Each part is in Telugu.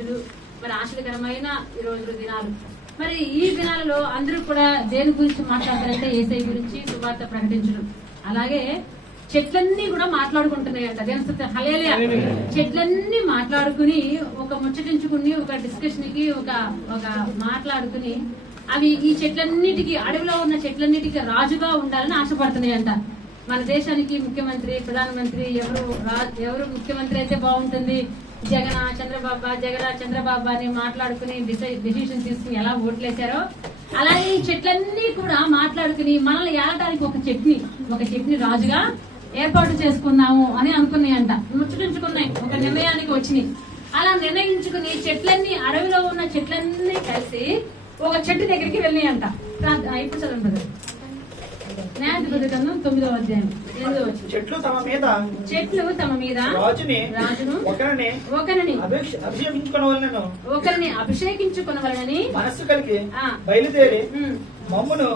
రోజులు, మరి ఆశ్చర్యకరమైన ఈ రోజులు దినాలు. మరి ఈ దినాలలో అందరూ కూడా దేని గురించి మాట్లాడతారంటే యేసయ్య గురించి సువార్త ప్రకటించడం. అలాగే చెట్లన్నీ కూడా మాట్లాడుకుంటున్నాయంట. దేని హల్లెలూయా. చెట్లన్నీ మాట్లాడుకుని ఒక ముచ్చటించుకుని ఒక డిస్కషన్ కి ఒక మాట్లాడుకుని అవి ఈ చెట్లన్నిటికీ, అడవిలో ఉన్న చెట్లన్నిటికీ రాజుగా ఉండాలని ఆశపడుతున్నాయంట. మన దేశానికి ముఖ్యమంత్రి, ప్రధానమంత్రి ఎవరు ముఖ్యమంత్రి అయితే బాగుంటుంది, చంద్రబాబు అని మాట్లాడుకుని డిసిషన్ తీసుకుని ఎలా ఓట్లేశారో అలాగే ఈ చెట్లన్నీ కూడా మాట్లాడుకుని మనల్ని ఏలటానికి ఒక చెట్ని రాజుగా ఏర్పాటు చేసుకున్నాము అని అనుకున్నాయంట. ముచ్చటించుకున్నాయి, ఒక నిర్ణయానికి వచ్చినాయి. అలా నిర్ణయించుకుని చెట్లన్నీ, అడవిలో ఉన్న చెట్లన్నీ కలిసి ఒక చెట్టు దగ్గరికి వెళ్ళినాయంట. ఇప్పుడు చదవండి. న్యాయాధిపతి గ్రంథం 9వ అధ్యాయం 8వ వచనం. చెట్లు తమ మీద రాజును ఒకరిని అభిషేకించుకొనవలెనని మనస్సు కలిగి బయలుదేరి మమ్మును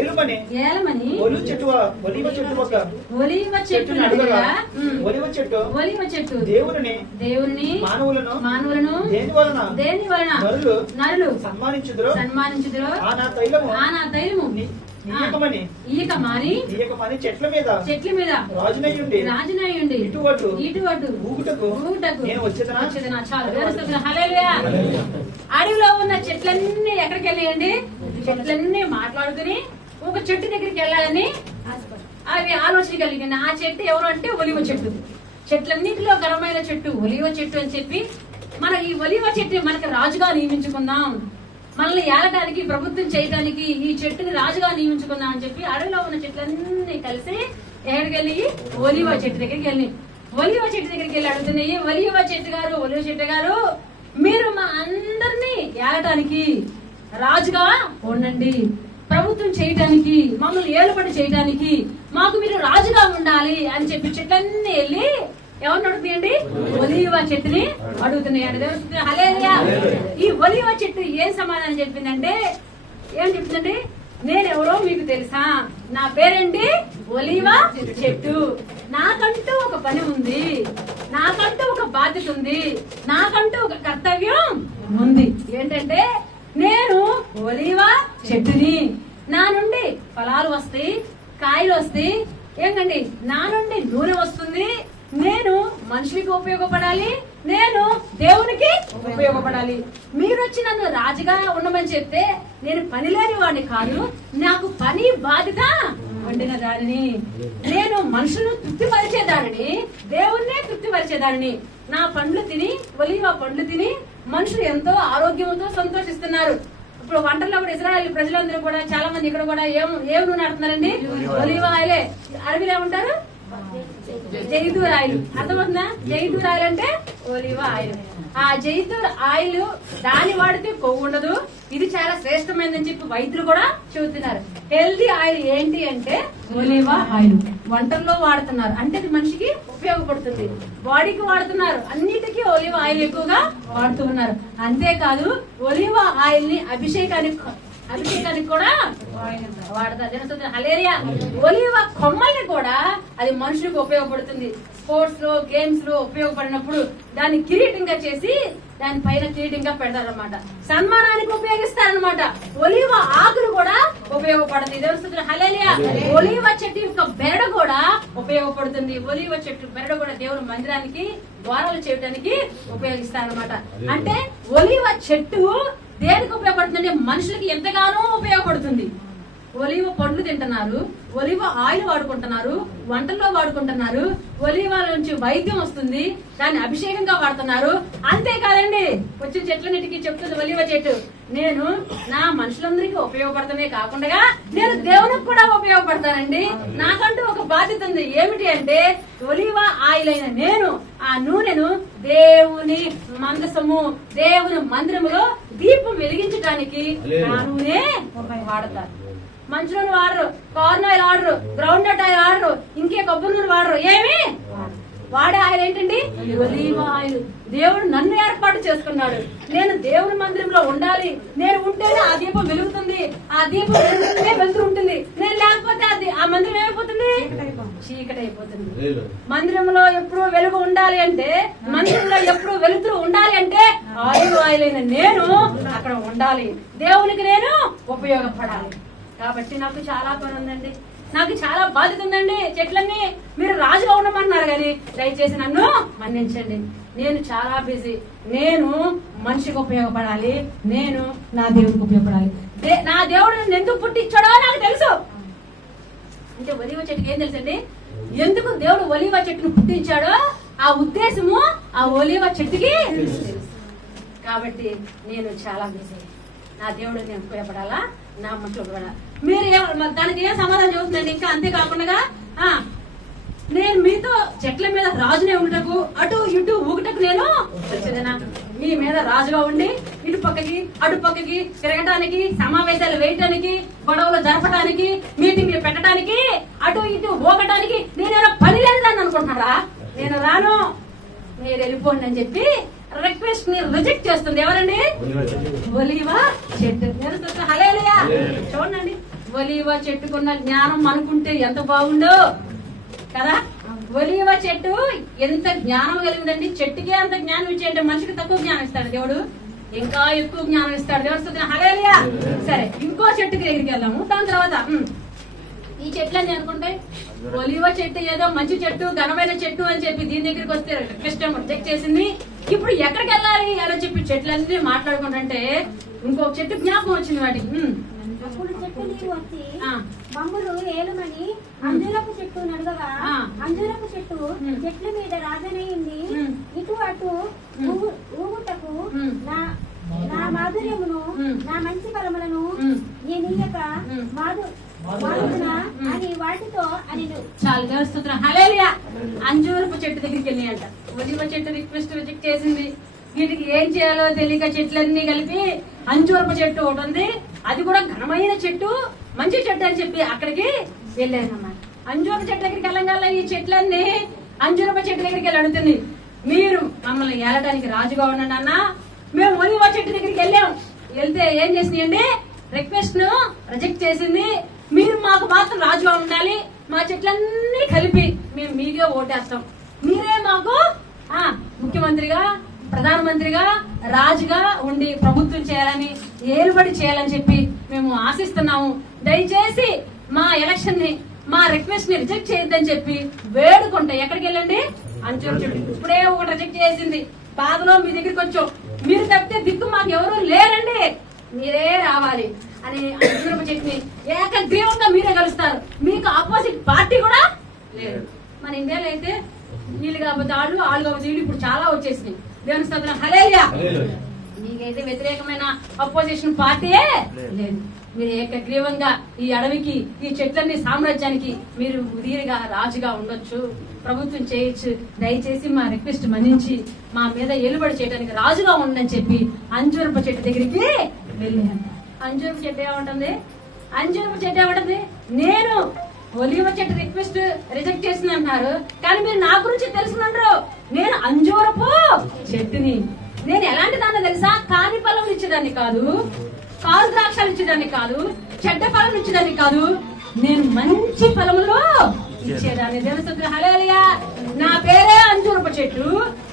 ఏలమని ఒలివ చెట్టు దేవుని మానవులను దేని వలన నరులు సన్మానించుదురో ఆ నా తైలము ఈక మారి చెట్ల మీద రాజునయ్యుండి ఇటువటు ఊగుటకు నేను వచ్చేదనా. చాలు. హల్లెలూయా. అడవిలో ఉన్న చెట్లన్నీ ఎక్కడికి వెళ్ళండి, చెట్లన్నీ మాట్లాడుకుని ఒక చెట్టు దగ్గరికి వెళ్ళాలని అవి ఆలోచన కలిగింది. ఆ చెట్టు ఎవరు అంటే ఒలివ చెట్టు. చెట్లన్నింటిలో ఘనమైన చెట్టు ఒలివ చెట్టు అని చెప్పి మన ఈ ఒలివ చెట్టు మనకి రాజుగా నియమించుకుందాం, మనల్ని ఏలటానికి, ప్రభుత్వం చేయడానికి ఈ చెట్టుని రాజుగా నియమించుకున్నా అని చెప్పి అడవిలో ఉన్న చెట్లన్నీ కలిసి ఎక్కడికి వెళ్ళి ఒలివ చెట్టు దగ్గరికి వెళ్ళి అడుగుతున్నాయి. ఒలివ చెట్టు గారు మీరు మా అందరినీ ఏలటానికి రాజుగా ఉండండి, ప్రభుత్వం చేయటానికి, మమ్మల్ని ఏలుబడి చేయటానికి మాకు మీరు రాజుగా ఉండాలి అని చెప్పి చెట్లన్నీ వెళ్ళి ఎవరిని అడుగుతాయండి? ఒలివ చెట్టుని అడుగుతున్నాయండి. హల్లెలూయా. ఈ ఒలివ చెట్టు ఏం సమాధానం చెప్పిందంటే, ఏం చెప్తుందండి? నేనెవరో మీకు తెలుసా, నా పేరేంటి? ఒలివ చెట్టు. నాకంటూ ఒక పని ఉంది, నాకంటూ ఒక బాధ్యత ఉంది, నాకంటూ ఒక కర్తవ్యం ఉంది. ఏంటంటే నేను ఒలివ చెట్టుని, నా నుండి ఫలాలు వస్తాయి, కాయలు వస్తాయి, ఏంటండి నా నుండి నూనె వస్తుంది, నేను మనుషులకి ఉపయోగపడాలి, నేను దేవునికి ఉపయోగపడాలి. మీరు వచ్చి నన్ను రాజుగా ఉండమని చెప్తే నేను పని లేని వాడిని కాదు, నాకు పని బాధ్యత వండిన దానిని, నేను మనుషులను తృప్తిపరిచేదానిని, దేవుణ్ణే తృప్తిపరిచేదానిని. నా పండ్లు తిని, ఒలివ పండ్లు తిని మనుషులు ఎంతో ఆరోగ్యంతో సంతోషిస్తున్నారు. ఇప్పుడు వంటల్లో కూడా ఇజ్రాయెల్ ప్రజలందరూ కూడా చాలా మంది ఇక్కడ కూడా ఏం నూనె ఆడుతున్నారండి? ఒలివ ఆయిలే. అరబీలో ఏమంటారు? జైతూర్ ఆయిల్. అర్థమవుతుందా? జైతూర్ ఆయిల్ అంటే ఒలివ ఆయిల్. ఆ జైతూర్ ఆయిల్ దాని వాడితే కొవ్వు ఉండదు, ఇది చాలా శ్రేష్టమైనదని చెప్పి వైద్యులు కూడా చెబుతున్నారు. హెల్దీ ఆయిల్ ఏంటి అంటే ఒలివ ఆయిల్. వంటల్లో వాడుతున్నారు అంటే అది మనిషికి ఉపయోగపడుతుంది, బాడీకి వాడుతున్నారు, అన్నిటికీ ఒలివ ఆయిల్ ఎక్కువగా వాడుతూ ఉన్నారు. అంతేకాదు ఒలివ ఆయిల్ ని అభిషేకానికి కూడా వాడతారు. హల్లెలూయా. ఒలివ కొమ్మల్ని కూడా అది మనుషులకు ఉపయోగపడుతుంది. స్పోర్ట్స్ లో, గేమ్స్ లో ఉపయోగపడినప్పుడు దాన్ని కిరీటంగా చేసి దాని పైన కిరీటంగా పెడతారనమాట, సన్మానానికి ఉపయోగిస్తారనమాట. ఒలివ ఆకులు కూడా ఉపయోగపడుతుంది. హల్లెలూయా. ఒలివ చెట్టు యొక్క బెరడు కూడా ఉపయోగపడుతుంది. ఒలివ చెట్టు బెరడు కూడా దేవుని మందిరానికి ద్వారాలు చేయడానికి ఉపయోగిస్తారనమాట. అంటే ఒలివ చెట్టు దేనికి ఉపయోగపడుతుందంటే మనుషులకి ఎంతగానో ఉపయోగపడుతుంది. ఒలివ పండ్లు తింటున్నారు, ఒలివ ఆయిల్ వాడుకుంటున్నారు, వంటల్లో వాడుకుంటున్నారు, ఒలివ నుంచి వైద్యం వస్తుంది, దాన్ని అభిషేకంగా వాడుతున్నారు. అంతేకాదండి, వచ్చిన చెట్లన్నిటికీ చెప్తుంది ఒలివ చెట్టు, నేను నా మనుషులందరికీ ఉపయోగపడతానే కాకుండా నేను దేవునికి కూడా ఉపయోగపడతానండి. నాకంటూ ఒక బాధ్యత ఉంది. ఏమిటి అంటే ఒలివ ఆయిల్ అయిన నేను ఆ నూనెను దేవుని మందసము, దేవుని మందిరములో దీపం వెలిగించడానికి ఆ నూనె వాడతారు. మంచి నూనె వాడరు, కార్న్ ఆయిల్ వాడరు, గ్రౌండ్ నట్ ఆయిల్ వాడరు, ఇంకే కొబ్బరి నూనె వాడరు. ఏమి వాడే ఆయిల్ ఏంటండి? ఒలివ ఆయిల్. దేవుడు నన్ను ఏర్పాటు చేసుకున్నాడు, నేను దేవుని మందిరంలో ఉండాలి, నేను ఉంటేనే ఆ దీపం వెలుగుతుంది, ఆ దీపం వెలుగుతుంటే వెలుతూ ఉంటుంది, నేను లేకపోతే అది ఆ మందిరం ఏమైపోతుంది? చీకటి అయిపోతుంది. మందిరంలో ఎప్పుడు వెలుగు ఉండాలి అంటే, మందిరంలో ఎప్పుడు వెలుతురు ఉండాలి అంటే ఆలివ్ ఆయిల్ అయిన నేను అక్కడ ఉండాలి, దేవునికి నేను ఉపయోగపడాలి. కాబట్టి నాకు చాలా పని ఉందండి, నాకు చాలా బాధ్యత ఉందండి. చెట్లన్నీ మీరు రాజుగా ఉండమన్నారు కానీ దయచేసి నన్ను మన్నించండి. నేను చాలా బిజీ, నేను మనిషికి ఉపయోగపడాలి, నేను నా దేవుడికి ఉపయోగపడాలి. నా దేవుడు నన్ను ఎందుకు పుట్టించాడో నాకు తెలుసు. అంటే ఒలివ చెట్టుకి ఏం తెలుసండి, ఎందుకు దేవుడు ఒలివ చెట్టును పుట్టించాడో ఆ ఉద్దేశము ఆ ఒలివ చెట్టుకి తెలుసు. కాబట్టి నేను చాలా బిజీ, నా దేవుడు నేను ఉపయోగపడాలా, నా మనుషులు ఉపయోగపడాలా. మీరు దానికి ఏం సమాధానం చెబుతుందండి. ఇంకా అంతేకాకుండా నేను మీతో చెట్ల మీద రాజునే ఉండటకు అటు ఇటు ఊగటకు నేను వచ్చేదనా. మీ మీద రాజుగా ఉండి ఇటు పక్కకి అటు పక్కకి తిరగటానికి, సమావేశాలు వేయటానికి, గొడవలు జరపడానికి, మీటింగ్లు పెట్టడానికి, అటు ఇటు ఊగటానికి నేనేమైనా పని లేదని అనుకుంటున్నారా? నేను రాను, మీరు వెళ్ళిపోండి అని చెప్పి రిక్వెస్ట్ ని రిజెక్ట్ చేస్తుంది. ఎవరండి? ఒలీవ చెట్టు. హల్లెలూయా. చూడండి, ఒలీవ చెట్టుకున్న జ్ఞానం అనుకుంటే ఎంత బాగుండో కదా. ఒలీవ చెట్టు ఎంత జ్ఞానం కలిగిందండి. చెట్టుకే అంత జ్ఞానం ఇచ్చేయంటే మనిషికి తక్కువ జ్ఞానం ఇస్తాడు దేవుడు, ఇంకా ఎక్కువ జ్ఞానం ఇస్తాడు దేవుడు. హల్లెలూయా. సరే, ఇంకో చెట్టుకి దగ్గరికి వెళ్దాము. దాని తర్వాత ఈ చెట్లన్నీ అనుకుంటే ఒలివ చెట్టు ఏదో మంచి చెట్టు, ఘనమైన చెట్టు అని చెప్పి దీని దగ్గరికి వస్తే రిక్వెస్ట్ రిజెక్ట్ చేసింది. ఇప్పుడు ఎక్కడికి వెళ్ళాలి అని చెప్పి చెట్లన్నీ మాట్లాడుకుంటుంటే ఇంకొక చెట్టు జ్ఞాపకం వచ్చింది వాటికి. అప్పుడు చెట్టు నీరు వచ్చి బొమ్మలు ఏలుమని అంజూరపు చెట్టు నడవగా అంజూరపు చెట్టు చెట్ల మీద రాజనయ్యింది. ఇటు అటు ఊగుటకు నా మాధుర్యమును నా మంచి ఫలములను నేనీయక అని వాటితో అని చాలా దేవస్తున్నా. హల్లెలూయా. అంజూరపు చెట్టు దగ్గరికి వెళ్ళియంట. ఒలివ చెట్టు రిక్వెస్ట్ రిజెక్ట్ చేసింది. వీటికి ఏం చేయాలో తెలియక చెట్లన్నీ కలిపి అంజూరపు చెట్టు ఒకటి ఉంది, అది కూడా ఘనమైన చెట్టు, మంచి చెట్టు అని చెప్పి అక్కడికి వెళ్ళారన్నమాట. అంజూరపు చెట్టు దగ్గరికి వెళ్ళగల ఈ చెట్లన్నీ అంజూరపు చెట్టు దగ్గరికి వెళ్ళి అడుగుతుంది, మీరు మమ్మల్ని ఏలడానికి రాజుగా ఉండండి అన్న. మేము ఒలివ చెట్టు దగ్గరికి వెళ్ళాం, వెళ్తే ఏం చేసినాయండి, రిక్వెస్ట్ ను రిజెక్ట్ చేసింది. మీరు మాకు మాత్రం రాజుగా ఉండాలి, మా చెట్లన్నీ కలిపి మేము మీకే ఓటేస్తాం, మీరే మాకు ముఖ్యమంత్రిగా, ప్రధానమంత్రిగా, రాజుగా ఉండి ప్రభుత్వం చేయాలని, ఏలుబడి చేయాలని చెప్పి మేము ఆశిస్తున్నాము. దయచేసి మా ఎలక్షన్ ని, మా రిక్వెస్ట్ ని రిజెక్ట్ చేయొద్దని చెప్పి వేడుకుంటా. ఎక్కడికి వెళ్ళండి? అంజూరపు చెట్టు. ఇప్పుడే ఒకటి రిజెక్ట్ చేసింది. బాధలో మీ దగ్గరికి వచ్చాం, మీరు తప్పితే దిక్కు మాకు ఎవరు లేరండి, మీరే రావాలి అని అంజూరపు చెట్టుని ఏకగ్రీవంగా మీరే కలుస్తారు. మీకు ఆపోజిట్ పార్టీ కూడా లేదు. మన ఇండియాలో అయితే వీళ్ళు కాకపోతే వాళ్ళు, వాళ్ళు కాకపోతే వీళ్ళు ఇప్పుడు చాలా వచ్చేసినాయి. దేవుని స్తోత్రం. హల్లెలూయా. మీకైతే వ్యతిరేకమైన అపోజిషన్ పార్టీయే లేదు. మీరు ఏకగ్రీవంగా ఈ అడవికి, ఈ చెట్లన్నీ సామ్రాజ్యానికి మీరు ఉదీరిగా రాజుగా ఉండొచ్చు, ప్రభుత్వం చేయొచ్చు. దయచేసి మా రిక్వెస్ట్ మన్నించి మా మీద ఏలుబడి చేయడానికి రాజుగా ఉండని చెప్పి అంజూరపు చెట్టు దగ్గరికి వెళ్ళాను. అంజూరపు చెట్టు ఏమంటుంది? అంజూరపు చెట్టు ఏమంటుంది? నేను ఒలివ చెట్టు రిక్వెస్ట్ రిజెక్ట్ చేసింది అంటున్నారు, కానీ మీరు నా గురించి తెలుసుకున్నారు. నేను అంజూరపు చెట్టుని. నేను ఎలాంటి దాన్ని తెలుసా? కాని ఫలం ఇచ్చేదాన్ని కాదు, కాలు ద్రాక్షాలు ఇచ్చేదాన్ని కాదు, చెడ్డ ఫలం ఇచ్చేదాన్ని కాదు, నేను మంచి ఫలములు ఇచ్చేదాన్ని. తెలుసు. హల్లెలూయా. నా పేరే అంజూరపు చెట్టు,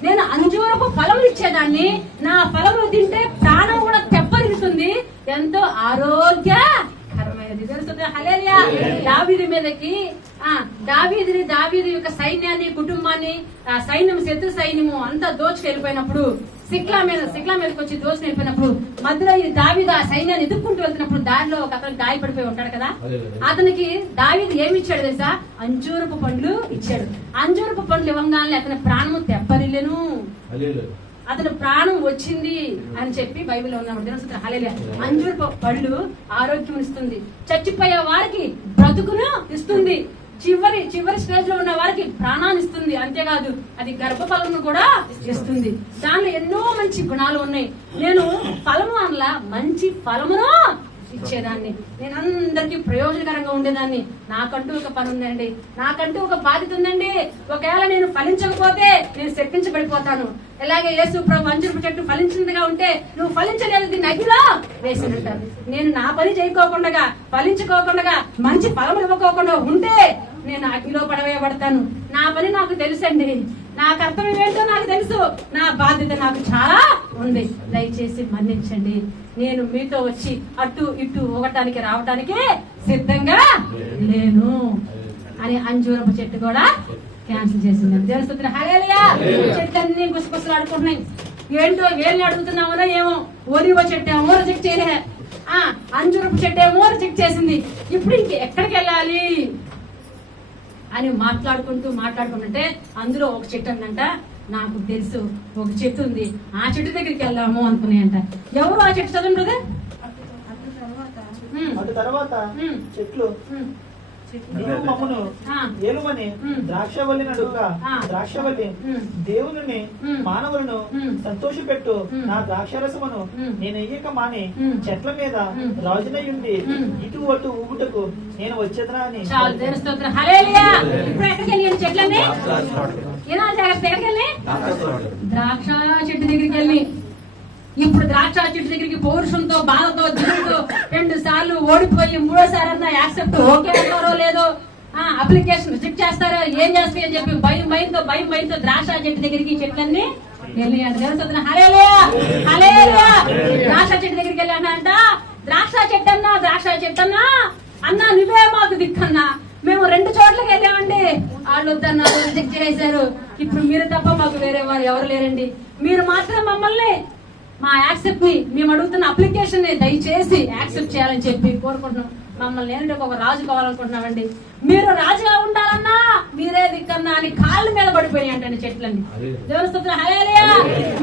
నేను అంజూరపు ఫలములు ఇచ్చేదాన్ని. నా ఫలములు తింటే ప్రాణం కూడా తెప్పరిస్తుంది, ఎంతో ఆరోగ్యకరమైనది. తెలుస్తుంది. హల్లెలూయా. దావీదు మీదకి దావీదు యొక్క సైన్యాన్ని, కుటుంబాన్ని, సైన్యం, శత్రు సైన్యము అంతా దోచుకు వెళ్ళిపోయినప్పుడు, సిక్లా మీదకి వచ్చి దోచుకు వెళ్ళిపోయినప్పుడు మధ్యలో ఈ దావీదు ఆ సైన్యాన్ని ఎదుర్కొంటూ వెళ్తున్నప్పుడు దారిలో ఒక అతను గాయపడిపోయి ఉంటాడు కదా. అతనికి దావీదు ఏమి ఇచ్చాడు తెలుసా? అంజూరపు పండ్లు ఇచ్చాడు. అంజూరపు పండ్లు ఇవ్వగానే అతని ప్రాణము తెప్పరిల్లెను, అతను ప్రాణం వచ్చింది అని చెప్పి బైబిల్లో ఉన్నప్పుడు. హల్లెలూయా. అంజూరపు పళ్ళు ఆరోగ్యం ఇస్తుంది, చచ్చిపోయే వారికి బ్రతుకును ఇస్తుంది, చివరి స్టేజ్ లో ఉన్న వారికి ప్రాణాన్ని ఇస్తుంది. అంతేకాదు అది గర్భఫలమును కూడా ఇస్తుంది. దానిలో ఎన్నో మంచి గుణాలు ఉన్నాయి. నేను ఫలము అనలా, మంచి ఫలమును ఇచ్చేదాన్ని. నేను అందరికీ ప్రయోజనకరంగా ఉండేదాన్ని. నాకంటూ ఒక పని ఉందండి, నాకంటూ ఒక బాధ్యత ఉందండి. ఒకవేళ నేను ఫలించకపోతే నేను శపించబడిపోతాను. ఇలాగే యేసు ప్రభు అంజూరపు చెట్టు ఫలించిందిగా ఉంటే నువ్వు ఫలించలేదు, దీన్ని అగ్గిలో వేసినట్టారు. నేను నా పని చేయకోకుండా, ఫలించుకోకుండా, మంచి ఫలములు ఇవ్వకోకుండా ఉంటే నేను అగ్గిలో పడవేయబడతాను. నా పని నాకు తెలుసండి. నా కర్తవ్యం ఏంటో నాకు తెలుసు, నా బాధ్యత నాకు చాలా ఉంది. దయచేసి మన్నించండి. నేను మీతో వచ్చి అటు ఇటు ఊగటానికి రావటానికి సిద్ధంగా లేను అని అంజూరపు చెట్టు కూడా క్యాన్సిల్ చేసింది. దేవుని హల్లెలూయా. చెట్లన్నీ గుసగుసలాడుకుంటున్నాయి. ఏంటో వేళ్ళు అడుగుతున్నామో ఏమో. ఒలివ చెట్టు ఏమో రిజెక్ట్ చేయలే, అంజూరపు చెట్టు ఏమో రిజెక్ట్ చేసింది. ఇప్పుడు ఇంక ఎక్కడికి వెళ్ళాలి అని మాట్లాడుకుంటుంటే అందులో ఒక చెట్టు ఉందంట. నాకు తెలుసు ఒక చెట్టు ఉంది, ఆ చెట్టు దగ్గరికి వెళ్దాము అనుకున్నాయంట. ఎవరు ఆ చెట్టు చదవండి బ్రదర్. అటు తర్వాత చెట్లు నీవు మమ్మను ఏలుమని ద్రాక్షవల్లి నడుక ద్రాక్షవల్లి దేవుని మానవులను సంతోషపెట్టు నా ద్రాక్షరసమును నేను ఎయ్యక మాని చెట్ల మీద రాజునయ్యుండి ఇటు అటు ఊగుటకు నేను వచ్చేదనా అని. చెట్లన్నీ ద్రాక్ష చెట్టు దగ్గరికి వెళ్ళి ఇప్పుడు ద్రాక్ష చెట్టు దగ్గరికి పౌరుషంతో బాధతో దిగుతో 2 సార్లు ఓడిపోయి 3వ అన్నా యాక్సెప్ట్ ఓకే అంటారో లేదో, అప్లికేషన్ రిజెక్ట్ చేస్తారో ఏం చేస్తాయి అని చెప్పి భయంతో ద్రాక్ష చెట్టు దగ్గరికి చెట్లన్నీ వెళ్ళి అంట. హల్లెలూయా హల్లెలూయా. ద్రాక్ష చెట్టు దగ్గరికి వెళ్ళి అంట, ద్రాక్ష చెట్టన్నా అన్నా నువ్వే మాకు దిక్కన్నా, మేము 2 చోట్లకి వెళ్ళామండి, వాళ్ళు వద్దన్నారు రిజెక్ట్ చేశారు. ఇప్పుడు మీరు తప్ప మాకు వేరే వారు ఎవరు లేరండి, మీరు మాత్రం మమ్మల్ని మా యాక్సెప్ట్ ని మేము అడుగుతున్న అప్లికేషన్ ని దయచేసి యాక్సెప్ట్ చేయాలని చెప్పి కోరుకుంటున్నాం. మమ్మల్ని నేను ఒక రాజు కావాలనుకుంటున్నామండి, మీరు రాజుగా ఉండాలన్నా మీరే దిక్కన్నా అని కాళ్ళ మీద పడిపోయి అంటండి చెట్లన్నీ. దేవుని స్తుతించండి హల్లెలూయా.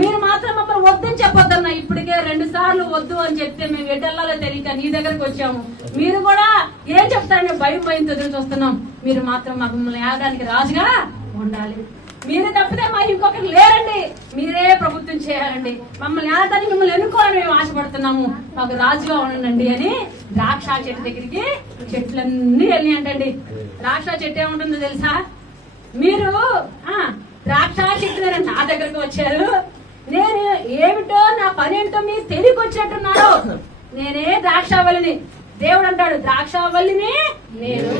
మీరు మాత్రం మమ్మల్ని వద్దని చెప్పొద్దన్నా, ఇప్పటికే 2 సార్లు వద్దు అని చెప్తే మేము ఎటెల్లాలో తెలియక నీ దగ్గరకు వచ్చాము. మీరు కూడా ఏం చెప్తారని భయంతో ఎదురు చూస్తున్నాం. మీరు మాత్రం మమ్మల్ని ఏగడానికి రాజుగా ఉండాలి. మీరే తప్పితే మా ఇంకొకరు లేరండి, మీరే ప్రభుత్వం చేయాలండి, మమ్మల్ని ఏదానికి మిమ్మల్ని ఎన్నుకోవాలని మేము ఆశపడుతున్నాము, మాకు రాజుగా ఉండండి అని ద్రాక్ష చెట్టు దగ్గరికి చెట్లన్నీ వెళ్ళి అంటండి. ద్రాక్ష చెట్టు ఏముంటుందో తెలుసా? మీరు ద్రాక్ష చెట్టు దగ్గర నా దగ్గరకు వచ్చారు, నేను ఏమిటో నా పని ఏంటో మీరు తెలియకొచ్చేట్టున్నారు, నేనే ద్రాక్షావళిని. దేవుడు అంటాడు ద్రాక్షావల్లిని నేను.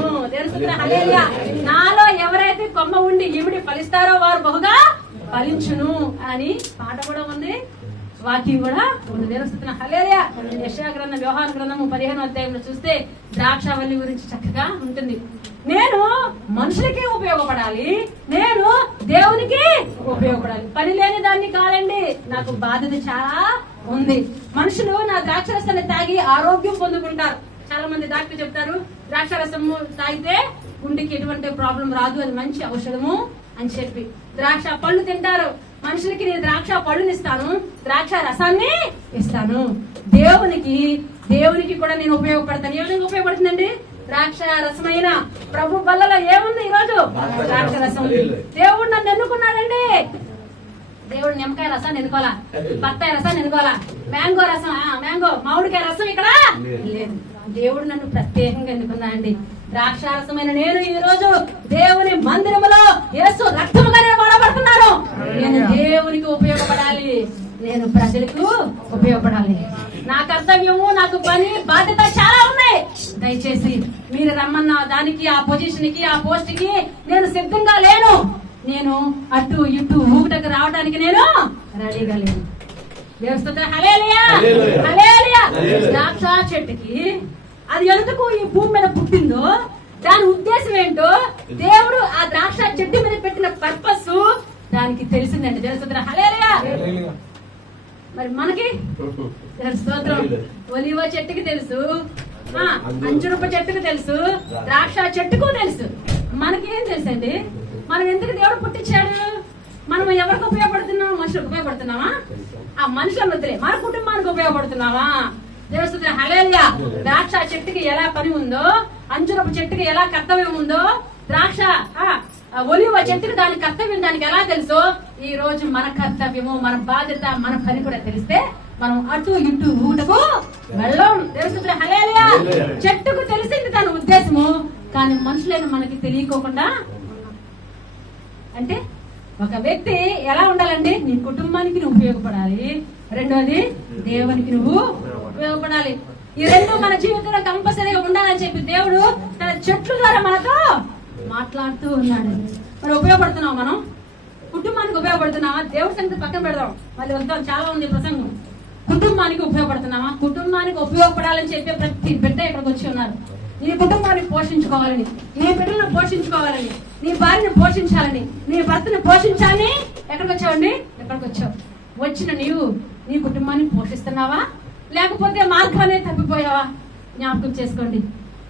హల్లెలూయా. నాలో ఎవరైతే కొమ్మ ఉండి ఇవిడి ఫలిస్తారో వారు బహుగా ఫలించును అని పాట కూడా ఉంది, వాక్యం కూడా ఉంది. దేవుని హల్లెలూయా. యెషయా గ్రంథం యోహాను గ్రంథము 15వ అధ్యాయంలో చూస్తే ద్రాక్షావల్లి గురించి చక్కగా ఉంటుంది. నేను మనుషులకి ఉపయోగపడాలి, నేను దేవునికి ఉపయోగపడాలి, పని లేని దాన్ని కాదండి, నాకు బాధ్యత చాలా ఉంది. మనుషులు నా ద్రాక్షరసాన్ని తాగి ఆరోగ్యం పొందుకుంటారు. చాలా మంది డాక్టర్ చెప్తారు ద్రాక్షరసము తాగితే గుండెకి ఎటువంటి ప్రాబ్లం రాదు, అది మంచి ఔషధము అని చెప్పి. ద్రాక్ష పళ్ళు తింటారు. మనుషులకి నేను ద్రాక్ష పళ్ళునిస్తాను, ద్రాక్ష రసాన్ని ఇస్తాను. దేవునికి కూడా నేను ఉపయోగపడతాను. ఏ విధంగా ఉపయోగపడుతుందండి? ద్రాక్ష రసమైన ప్రభు బల్లలో ఏముంది ఈరోజు? ద్రాక్ష రసం. దేవుడు నన్ను ఎన్నుకున్నాడండి. దేవుడు నిమ్మకాయ రసాన్ని ఎన్నుకోవాలా, బత్తాయి రసాన్ని ఎన్నుకోవాలా, మ్యాంగో మామిడికాయ రసం ఇక్కడ లేదు. దేవుడు నన్ను ప్రత్యేకంగా ఎన్నుకున్నాడండి. ద్రాక్షారసమైన నేను ఈ రోజు దేవుని మందిరములో యేసు రక్తముగా నేను వాడబడుతున్నాను. నేను దేవునికి ఉపయోగపడాలి, నేను ప్రజలకు ఉపయోగపడాలి. నా కర్తవ్యము, నాకు పని, బాధ్యత చాలా ఉన్నాయి. దయచేసి మీరు రమ్మన్న దానికి, ఆ పొజిషన్ కి, ఆ పోస్ట్ కి నేను సిద్ధంగా లేను. నేను అటు ఇటు ఊటకు రావడానికి నేను రెడీగా లేను. ద్రాక్ష చెట్టుకి అది ఎందుకు ఈ భూమి మీద పుట్టిందో, దాని ఉద్దేశం ఏంటో దేవుడు ఆ ద్రాక్ష చెట్టు మీద పెట్టిన పర్పస్ దానికి తెలిసిందండి. తెలుసు హల్లెలూయా. మరి మనకి స్తోత్రం. ఒలివ చెట్టుకి తెలుసు, అంజురపు చెట్టుకు తెలుసు, ద్రాక్ష చెట్టుకు తెలుసు. మనకేం తెలుసండి? మనం ఎందుకు దేవుడు పుట్టించాడు? మనం ఎవరికి ఉపయోగపడుతున్నాం? మనుషులకు ఉపయోగపడుతున్నావా? ఆ మనుషుల మధ్యలే మన కుటుంబానికి ఉపయోగపడుతున్నావా? దేవుడు హల్లెలూయా. ద్రాక్ష చెట్టుకి ఎలా పని ఉందో, అంజురపు చెట్టుకి ఎలా కర్తవ్యం ఉందో, ద్రాక్ష ఒలివ చెట్టుకి దాని కర్తవ్యం దానికి ఎలా తెలుసో, ఈ రోజు మన కర్తవ్యము, మన బాధ్యత, మన పని కూడా తెలిస్తే మనం అటు ఇటు ఊటకు వెళ్ళం. తెలుసు హల్లెలూయా. చెట్టుకు తెలిసింది దాని ఉద్దేశము, కానీ మనుషులైన మనకి తెలియకోకుండా. అంటే ఒక వ్యక్తి ఎలా ఉండాలండి? నీ కుటుంబానికి నువ్వు ఉపయోగపడాలి, రెండోది దేవునికి నువ్వు ఉపయోగపడాలి. ఈ రెండు మన జీవితంలో కంపల్సరీగా ఉండాలని చెప్పి దేవుడు తన చెట్ల ద్వారా మనతో మాట్లాడుతూ ఉన్నాడు. మరి ఉపయోగపడుతున్నాం మనం? కుటుంబానికి ఉపయోగపడుతున్నావా? దేవుడి సంగతి పక్కన పెడదాం, మళ్ళీ వద్దాం, చాలా ఉంది ప్రసంగం. కుటుంబానికి ఉపయోగపడుతున్నావా? కుటుంబానికి ఉపయోగపడాలని చెప్పే ప్రతి బిడ్డ ఇక్కడికి వచ్చి ఉన్నారు. నీ కుటుంబాన్ని పోషించుకోవాలని, నీ బిడ్డలను పోషించుకోవాలని, నీ భార్యను పోషించాలని, నీ భర్తను పోషించాలని ఎక్కడికి వచ్చావండి? ఎక్కడికి వచ్చావు? వచ్చిన నీవు నీ కుటుంబాన్ని పోషిస్తున్నావా, లేకపోతే మార్గానే తప్పిపోయావా? జ్ఞాపకం చేసుకోండి.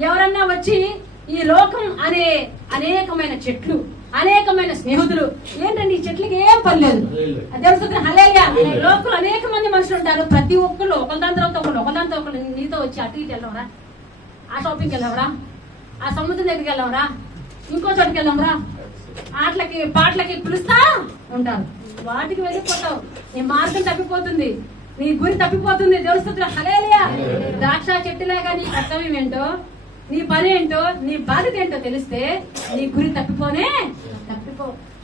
ఎవరన్నా వచ్చి ఈ లోకం అనే అనేకమైన చెట్లు, అనేకమైన స్నేహితులు, ఏంటండి ఈ చెట్లకి ఏం పర్లేదు, దేవుని హల్లెలూయా. లోకంలో అనేక మంది మనుషులు ఉంటారు. ప్రతి ఒక్కరు ఒకదాని తర్వాత ఒకరు, ఒకదాని తర్వాత ఒకరు నీతో వచ్చి అటు ఇటు వెళ్ళవరా, ఆ షాపింగ్కి వెళ్ళవరా, ఆ సముద్రం దగ్గరికి వెళ్ళవరా, ఇంకో చోటుకి వెళ్ళవరా, ఆటలకి పాటలకి పిలుస్తా ఉంటారు. వాటికి వెళ్ళిపోతావు, నీ మార్గం తప్పిపోతుంది, నీ గురి తప్పిపోతుంది. దేవుని హల్లెలూయా. ద్రాక్ష చెట్టులాగా నీ కర్తవ్యం ఏంటో, నీ పని ఏంటో, నీ బాధ్యత ఏంటో తెలిస్తే నీ గురి తప్పిపో,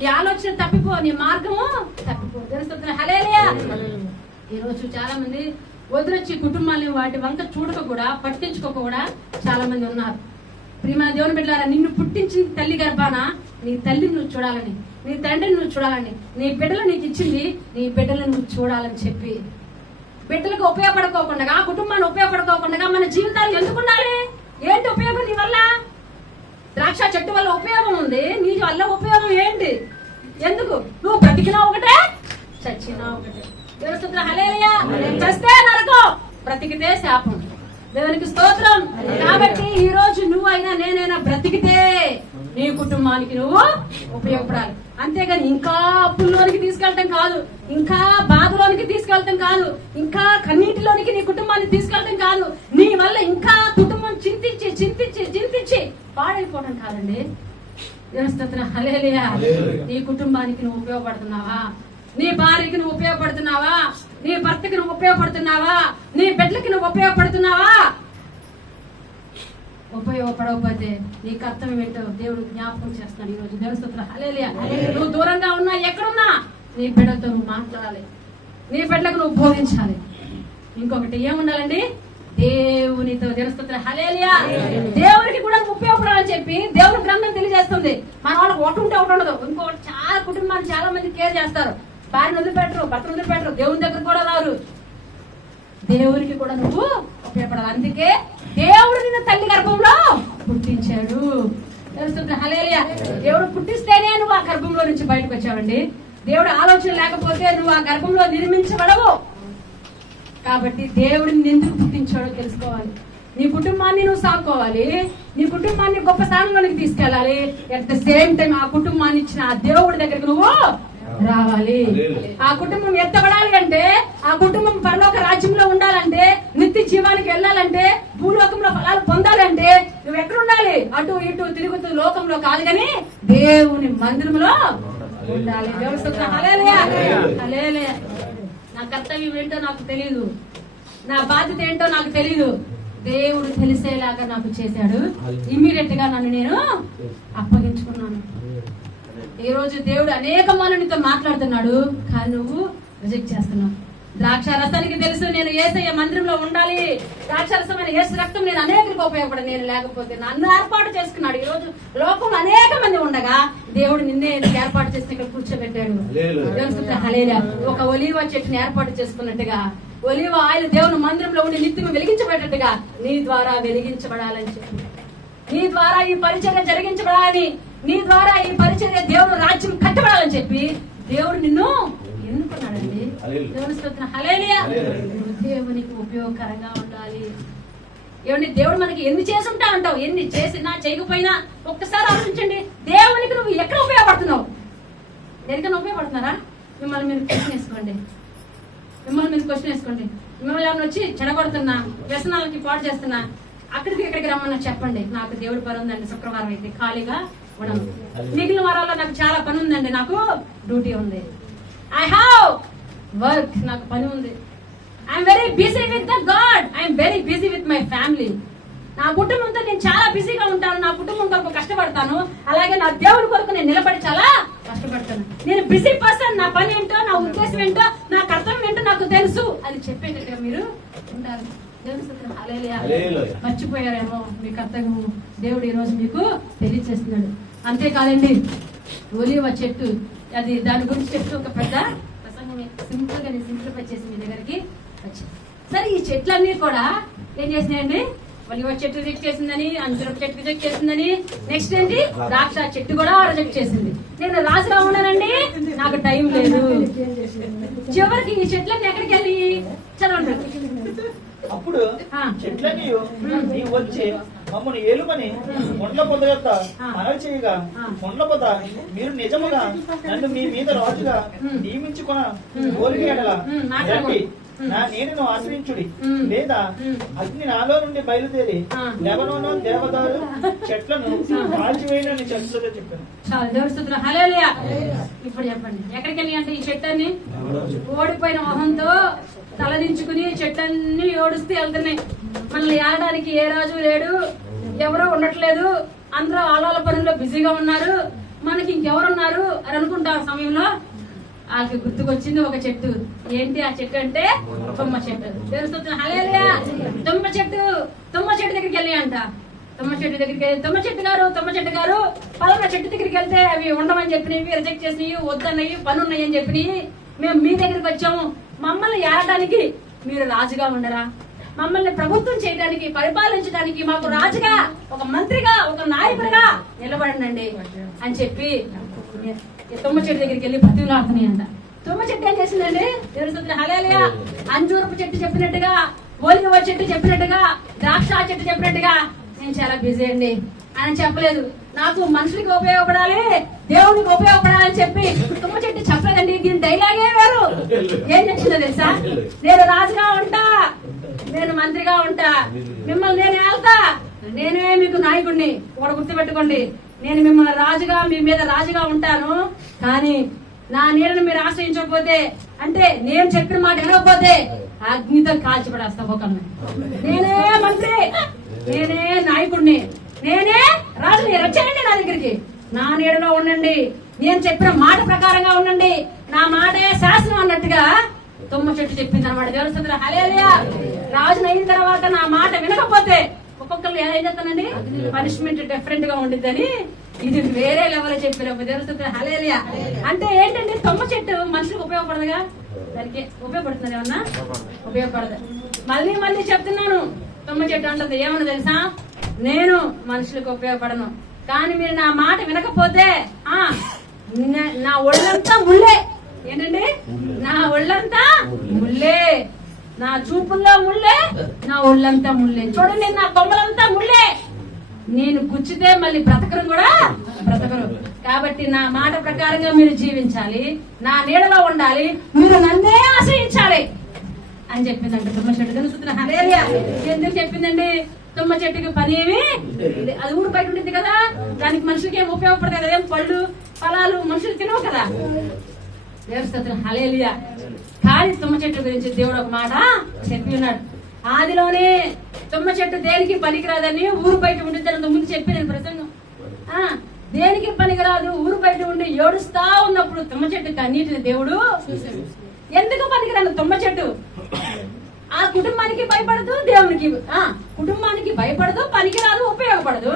నీ ఆలోచన తప్పిపో, నీ మార్గము తప్పిపో. తెలుస్తుంది హల్లెలూయా. ఈ రోజు చాలా మంది వదిలొచ్చి కుటుంబాన్ని వాటి వంక చూడక కూడా, పట్టించుకోక కూడా చాలా మంది ఉన్నారు. ప్రియమైన దేవుని బిడ్డలారా, నిన్ను పుట్టించిన తల్లి గర్భాన నీ తల్లిని నువ్వు చూడాలని, నీ తండ్రిని నువ్వు చూడాలని, నీ బిడ్డలు నీకు ఇచ్చింది నీ బిడ్డలను నువ్వు చూడాలని చెప్పి, బిడ్డలకు ఉపయోగపడుకోకుండా, కుటుంబాన్ని ఉపయోగపడుకోకుండా మన జీవితాలు ఎందుకు ఉండాలి? ఏంటి ఉపయోగం నీ వల్ల? ద్రాక్ష చెట్టు వల్ల ఉపయోగం ఉంది, నీ వల్ల ఉపయోగం ఏంటి? ఎందుకు? నువ్వు బ్రతికినా ఒకటే, చచ్చినా ఒకటే. దేవుని హల్లెలూయా. చస్తే నరకం, బ్రతికితే శాపం. దేవునికి స్తోత్రం. కాబట్టి ఈ రోజు నువ్వైనా నేనైనా బ్రతికితే నీ కుటుంబానికి నువ్వు ఉపయోగపడాలి. అంతేగాని ఇంకా అప్పుల్లోనికి తీసుకెళ్ళటం కాదు, ఇంకా బాధలోనికి తీసుకెళ్ళటం కాదు, ఇంకా కన్నీటిలోనికి నీ కుటుంబాన్ని తీసుకెళ్ళటం కాదు, నీ వల్ల ఇంకా కుటుంబం చింతించి చింతించి చింతించి పాడైపోవడం కాదండి. దేవుని హల్లెలూయా. నీ కుటుంబానికి నువ్వు ఉపయోగపడుతున్నావా? నీ భార్యకి నువ్వు ఉపయోగపడుతున్నావా? నీ భర్తకి నువ్వు ఉపయోగపడుతున్నావా? నీ బిడ్డలకి నువ్వు ఉపయోగపడుతున్నావా? ఉపయోగపడకపోతే నీ కర్తవ్యం ఏంటో దేవుడు జ్ఞాపకం చేస్తున్నాడు ఈ రోజు. దేవుని హల్లెలూయా. నువ్వు దూరంగా ఉన్నా, ఎక్కడున్నా నీ బిడ్డలతో నువ్వు మాట్లాడాలి, నీ బిడ్డలకు నువ్వు బోధించాలి. ఇంకొకటి ఏముండాలండి? దేవునితో. దేవుని హల్లెలూయా. దేవునికి కూడా ఉపయోగపడాలని చెప్పి దేవుని గ్రంథం తెలియజేస్తుంది. మన వాళ్ళకి ఒకటి ఉంటే ఒకటి ఉండదు. ఇంకొకటి, చాలా కుటుంబాన్ని చాలా మంది కేర్ చేస్తారు, భార్యను వదిలిపెట్టరు, భర్తను వదిలిపెట్టరు, దేవుని దగ్గర కూడా రారు. దేవునికి కూడా నువ్వు ఉపయోగపడాలి. అందుకే దేవుడు నిన్ను తల్లి గర్భంలో పుట్టించాడు. తెలుస్తుంది హల్లెలూయా. దేవుడు పుట్టిస్తేనే నువ్వు ఆ గర్భంలో నుంచి బయటకు వచ్చావండి. దేవుడు ఆలోచన లేకపోతే నువ్వు ఆ గర్భంలో నిర్మించబడవు. కాబట్టి దేవుడిని ఎందుకు పుట్టించాడో తెలుసుకోవాలి. నీ కుటుంబాన్ని నువ్వు సాగుకోవాలి, నీ కుటుంబాన్ని గొప్ప స్థానంలోకి తీసుకెళ్ళాలి. అట్ ద సేమ్ టైం ఆ కుటుంబాన్ని ఇచ్చిన ఆ దేవుడి దగ్గరికి నువ్వు రావాలి. ఆ కుటుంబం ఎత్తబడాలి అంటే, ఆ కుటుంబం పరలోక రాజ్యంలో ఉండాలంటే, నిత్య జీవానికి వెళ్ళాలంటే, భూలోకంలో ఫలాలు పొందాలంటే నువ్వు ఎక్కడ ఉండాలి? అటు ఇటు తిరుగుతూ లోకంలో కాదు కానీ దేవుని మందిరంలో ఉండాలి. హల్లెలూయా. హల్లెలూయా. నా కర్తవ్యం ఏంటో నాకు తెలీదు, నా బాధ్యత ఏంటో నాకు తెలీదు, దేవుడు తెలిసేలాగా నాకు చేశాడు. ఇమ్మీడియట్ గా నన్ను నేను అప్పగించుకున్నాను. ఈ రోజు దేవుడు అనేక నీతో మాట్లాడుతున్నాడు, కానీ నువ్వు రిజెక్ట్ చేస్తున్నావు. ద్రాక్ష రసానికి తెలుసు నేను యేసయ్య మందిరంలో ఉండాలి, ద్రాక్ష రసమైన యేసు రక్తం నేను అనేకులకు ఉపయోగపడ, నేను లేకపోతే నన్ను ఏర్పాటు చేసుకున్నాడు. ఈ రోజు లోకంలో అనేక మంది ఉండగా దేవుడు నిన్నే ఏర్పాటు చేసి ఇక్కడ కూర్చోబెట్టాడు. హల్లెలూయా. ఒక ఒలీవ చెట్టుని ఏర్పాటు చేసుకున్నట్టుగా, ఒలీవ ఆయిల్ దేవుని మందిరంలో ఉండి నిత్యం వెలిగించబడేటట్టుగా నీ ద్వారా వెలిగించబడాలని చెప్పి, నీ ద్వారా ఈ పరిచర్య జరిగించబడాలని, నీ ద్వారా ఈ పరిచర్య దేవుడు రాజ్యం కట్టబడాలని చెప్పి దేవుడు నిన్ను ఎన్నుకున్నాడండి. దేవుని స్తోత్రం. హల్లెలూయా. దేవునికి ఉపయోగకరంగా ఉండాలి. ఏమండి, దేవుడు మనకి ఎన్ని చేసి ఉంటా అంటావు, ఎన్ని చేసినా చేయకపోయినా ఒక్కసారి ఆలోచించండి. దేవునికి నువ్వు ఎక్కడ ఉపయోగపడుతున్నావు? దేనికన్నా ఉపయోగపడుతున్నారా? మిమ్మల్ని మీరు క్వశ్చన్ వేసుకోండి, మిమ్మల్ని మీరు క్వశ్చన్ వేసుకోండి. మిమ్మల్ని ఏమైనా వచ్చి చెడగొడుతున్నా, వ్యసనాలకి పాడు చేస్తున్నా, అక్కడికి ఇక్కడికి రమ్మన్నా చెప్పండి, నాకు దేవుడి పని ఉందండి, శుక్రవారం అయితే ఖాళీగా ఉండను, మిగిలిన వారాల్లో నాకు చాలా పని ఉందండి, నాకు డ్యూటీ ఉంది, ఐ హావ్ వర్క్, నాకు పని ఉంది, I'm very busy with the God, I'm very busy with my family. నా కుటుంబంతో నేను చాలా బిజీగా ఉంటాను, నా కుటుంబం కొరకు కష్టపడతాను, అలాగే నా దేవుడి కొరకు నేను నిలబడి చాలా కష్టపడతాను. నేను బిజీ పర్సన్, నా పని ఏంటో, నా ఉద్దేశం ఏంటో, నా కర్తవ్యం ఏంటో నాకు తెలుసు అని చెప్పేటట్టుగా మీరు ఉండాలి. మర్చిపోయారేమో మీ కర్తవ్యము, దేవుడు ఈ రోజు మీకు తెలియచేస్తున్నాడు. అంతేకాదండి, ఒలీవ చెట్టు అది దాని గురించి చెప్తూ ఒక పెద్ద ప్రసంగం సింపుల్ గా నేను సింప్లిఫై చేసి మీ దగ్గరికి వచ్చాను. సరే, ఈ చెట్లన్నీ కూడా ఏం చేసినాయండి? ఒలివ చెట్టు రిజెక్ట్ చేసిందని, అంజూరపు చెట్టు రిజెక్ట్ చేసిందని, నెక్స్ట్ ఏంటి ద్రాక్ష చెట్టు కూడా రిజెక్ట్ చేసింది. నేను రాజుగా ఉన్నానండి, నాకు టైం లేదు. చివరికి ఈ చెట్లన్నీ ఎక్కడికి వెళ్ళి చదవండి. అప్పుడు చెట్లన్నీ నీవు వచ్చి మమ్మల్ని ఏలుమని మొండ్ల పొద యొక్క మనవి చేయగా, మొండ్ల పొద మీరు నిజముగా నన్ను మీ మీద రాజుగా నియమించుకున్న కోరిక ఎడల రండి, నా నీడను ఆశ్రయించుడి, లేదా అగ్ని నాలో నుండి బయలుదేరి లెబనోను దేవదారు చెట్లను కాల్చివేయనని చెట్లతో చెప్పాను. చాలా దేవుడి స్తుతులు, హల్లెలూయా. ఇప్పుడు చెప్పండి, ఎక్కడికి వెళ్ళి అంటే ఈ చెట్లన్నీ ఓడిపోయిన మొహంతో తలదించుకుని చెట్లన్నీ ఓడిస్తే వెళ్తున్నాయి. మనల్ని ఏడడానికి ఏ రాజు లేడు, ఎవరో ఉండట్లేదు, అందరూ ఆలాల పనుల్లో బిజీగా ఉన్నారు, మనకి ఇంకెవరున్నారు అని అనుకుంటా సమయంలో వాళ్ళకి గుర్తుకొచ్చింది ఒక చెట్టు. ఏంటి ఆ చెట్టు అంటే తుమ్మ చెట్టు. తెలుస్తుంది, హల్లెలూయా. తుమ్మ చెట్టు దగ్గరికి వెళ్ళి అంట. తుమ్మ చెట్టు గారు పలానా చెట్టు దగ్గరికి వెళ్తే అవి ఉండమని చెప్పినవి, రిజెక్ట్ చేసినవి, వద్దన్నవి, పనున్నాయి అని చెప్పినవి, మేము మీ దగ్గరికి వచ్చాము. మమ్మల్ని ఏడడానికి మీరు రాజుగా ఉండరా? మమ్మల్ని ప్రభుత్వం చేయడానికి, పరిపాలించడానికి మాకు రాజుగా, ఒక మంత్రిగా, ఒక నాయకుడిగా నిలబడండి అని చెప్పి తుమ్మ చెట్టు దగ్గరికి వెళ్ళి బతిలాడుతున్నాయంట. తుమ్మ చెట్టు ఏం చేసిందండి? తెలుస్తుంది, హల్లెలూయా. అంజూరపు చెట్టు చెప్పినట్టుగా, ఒలివ చెట్టు చెప్పినట్టుగా, ద్రాక్ష చెట్టు చెప్పినట్టుగా నేను చాలా బిజీ అండి అని చెప్పలేదు. నాకు మనుషులకి ఉపయోగపడాలి, దేవునికి ఉపయోగపడాలని చెప్పి తుమ్మ చెట్టు చెప్పలేదండి. దీని డైలాగే వేరు. ఏం చెప్పిందో తెలుసా? నేను రాజుగా ఉంటా, నేను మంత్రిగా ఉంటా, మిమ్మల్ని నేను వెళ్తా, నేనే మీకు నాయకుడిని. ఒకటి గుర్తుపెట్టుకోండి, నేను మిమ్మల్ని రాజుగా, మీ మీద రాజుగా ఉంటాను. కానీ నా నీడను మీరు ఆశ్రయించకపోతే, అంటే నేను చెప్పిన మాట వినకపోతే అగ్నితో కాల్చిపడేస్తా ఒకరిని. నేనే మంత్రి, నేనే నాయకుడిని, నేనే రాజుని. వచ్చేయండి నా దగ్గరికి, నా నీడలో ఉండండి, నేను చెప్పిన మాట ప్రకారంగా ఉండండి, నా మాటే శాసనం అన్నట్టుగా తుమ్మ చెట్టు చెప్పింది అనమాట. దేవుని హల్లెలూయా. రాజుని అయిన తర్వాత నా మాట వినకపోతే ఒక్కొక్కరు ఏం చేస్తానండి, పనిష్మెంట్ డిఫరెంట్ గా ఉండిద్దని ఇది వేరే లెవెల్ చెప్పినప్పుడు తెలుస్తుంది, హల్లెలూయా. అంటే ఏంటంటే తుమ్మ చెట్టు మనుషులకు ఉపయోగపడదుగా, దానికి ఉపయోగపడుతుంది ఏమన్నా? ఉపయోగపడదు. మళ్ళీ చెప్తున్నాను, తుమ్మ చెట్టు అంటుంది ఏమన్నా తెలుసా? నేను మనుషులకు ఉపయోగపడను, కానీ మీరు నా మాట వినకపోతే నా ఒళ్ళంతా ముళ్ళే. ఏంటండి? నా ఒళ్ళంతా ముళ్ళే, నా చూపుల్లో ముళ్ళే, నా ఒళ్ళంతా ముళ్ళే. చూడండి, నా కొమ్మలంతా ముళ్ళే. నేను గుచ్చితే మళ్ళీ బ్రతకరు కూడా బ్రతకరు. కాబట్టి నా మాట ప్రకారంగా మీరు జీవించాలి, నా నీడలో ఉండాలి, మీరు నన్నే ఆశ్రయించాలి అని చెప్పిందండి తుమ్మ చెట్టు. తెలుస్తుంది, హల్లెలూయా. ఎందుకు చెప్పిందండి? తుమ్మ చెట్టుకి పని ఏమి, అది ఊరు బయట ఉంటుంది కదా, దానికి మనుషులకి ఏం ఉపయోగపడతాయి కదా, ఏం పళ్ళు ఫలాలు మనుషులు తినవు కదా. దేవుని హల్లెలూయా. కానీ తుమ్మ చెట్టు గురించి దేవుడు ఒక మాట చెప్పి ఉన్నాడు. ఆదిలోనే తుమ్మ చెట్టు దేనికి పనికిరాదని ఊరు బయట ఉండిద్దని ముందు చెప్పి నేను ప్రసంగం. దేనికి పనికిరాదు, ఊరు బయట ఉండి ఏడుస్తా ఉన్నప్పుడు తుమ్మ చెట్టు కన్నీటిని దేవుడు ఎందుకు పనికిరాను? తుమ్మ చెట్టు ఆ కుటుంబానికి భయపడదు, దేవునికి కుటుంబానికి భయపడదు, పనికిరాదు, ఉపయోగపడదు,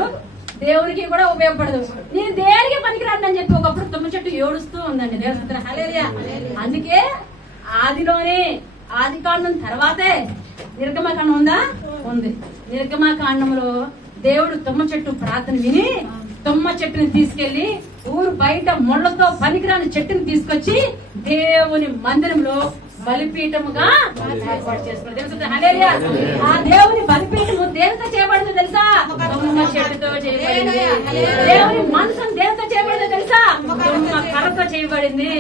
దేవునికి కూడా ఉపయోగపడదు. నేను దేనికి పనికిరాను అని చెప్పి ఒకప్పుడు తుమ్మ చెట్టు ఏడుస్తూ ఉందండి. దేవుని హల్లెలూయా. అందుకే ఆదిలోనే, ఆది కాండం తర్వాతే నిర్గమకాండం ఉందా? ఉంది. నిర్గమకాండంలో దేవుడు తుమ్మ చెట్టు ప్రార్థన విని తుమ్మ చెట్టుని తీసుకెళ్లి ఊరు బయట ముళ్ళతో పనికిరాని చెట్టుని తీసుకొచ్చి దేవుని మందిరంలో బలిపీఠముగా ఏర్పాటు చేసుకున్నారు. హల్లెలూయా. ఆ దేవుని బలిపీఠము దేనితో చేయబడిందో తెలుసా? తుమ్మ చెట్టుతో చేయబడింది. దేవుని మనసు దేనితో చేయబడిందో తెలుసా? తుమ్మ కర్రతో చేయబడింది.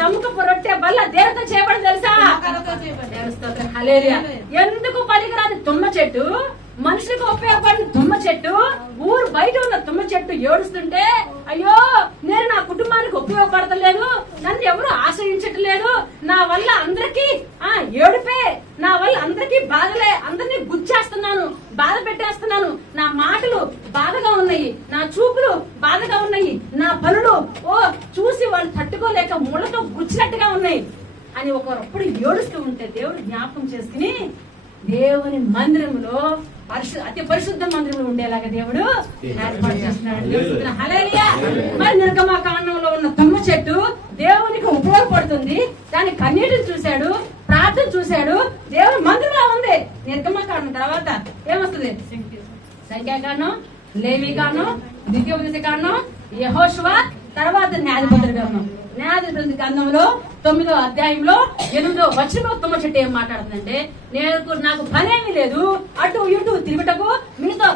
సముఖపు రొట్టె బల్ల దేనితో చేయబడింది తెలుసా? హల్లెలూయా. ఎందుకు పనికిరాని తుమ్మ చెట్టు, మనుషులకు ఉపయోగపడిన తుమ్మ చెట్టు, ఊరు బయట ఉన్న తుమ్మ చెట్టు ఏడుస్తుంటే, అయ్యో నేను నా కుటుంబానికి ఉపయోగపడతలేదు, నన్ను ఎవరు ఆశ్రయించట్లేదు, నా వల్ల అందరికీ ఏడుపే, నా వల్ల అందరికీ బాధలే, అందరినీ గుచ్చేస్తున్నాను, బాధ పెట్టేస్తున్నాను, నా మాటలు బాధగా ఉన్నాయి, నా చూపులు బాధగా ఉన్నాయి, నా పనులు చూసి వాళ్ళు తట్టుకోలేక ముళ్ళతో గుచ్చినట్టుగా ఉన్నాయి అని ఒకప్పుడు ఏడుస్తూ ఉంటే దేవుడు జ్ఞాపకం చేసుకుని దేవుని మందిరంలో అతి పరిశుద్ధ మందిరంలో ఉండేలాగా దేవుడు ఏర్పాటు చేస్తున్నాడు. హల్లెలూయా. మరి నిర్గమకాండంలో ఉన్న తుమ్మ చెట్టు దేవునికి ఉపయోగపడుతుంది. దాని కన్నీటిని చూశాడు, ప్రార్థన చూశాడు. దేవుని మందిరంలో ఉంది. నిర్గమకాండం తర్వాత ఏమొస్తుంది? సంఖ్యాకాండం, లేవీకాండం, ద్వితీయోపదేశ కాండం, యెహోషువ, తర్వాత న్యాయాధిపతుల గ్రంథం. న్యాయాధిపతుల గ్రంథంలో 9వ అధ్యాయంలో 8వ వచనంలో తుమ్మ చెట్టు ఏం మాట్లాడుతుందంటే, నాకు పనేమీ లేదు, అటు ఇటు తిరుగుటకు, మీతో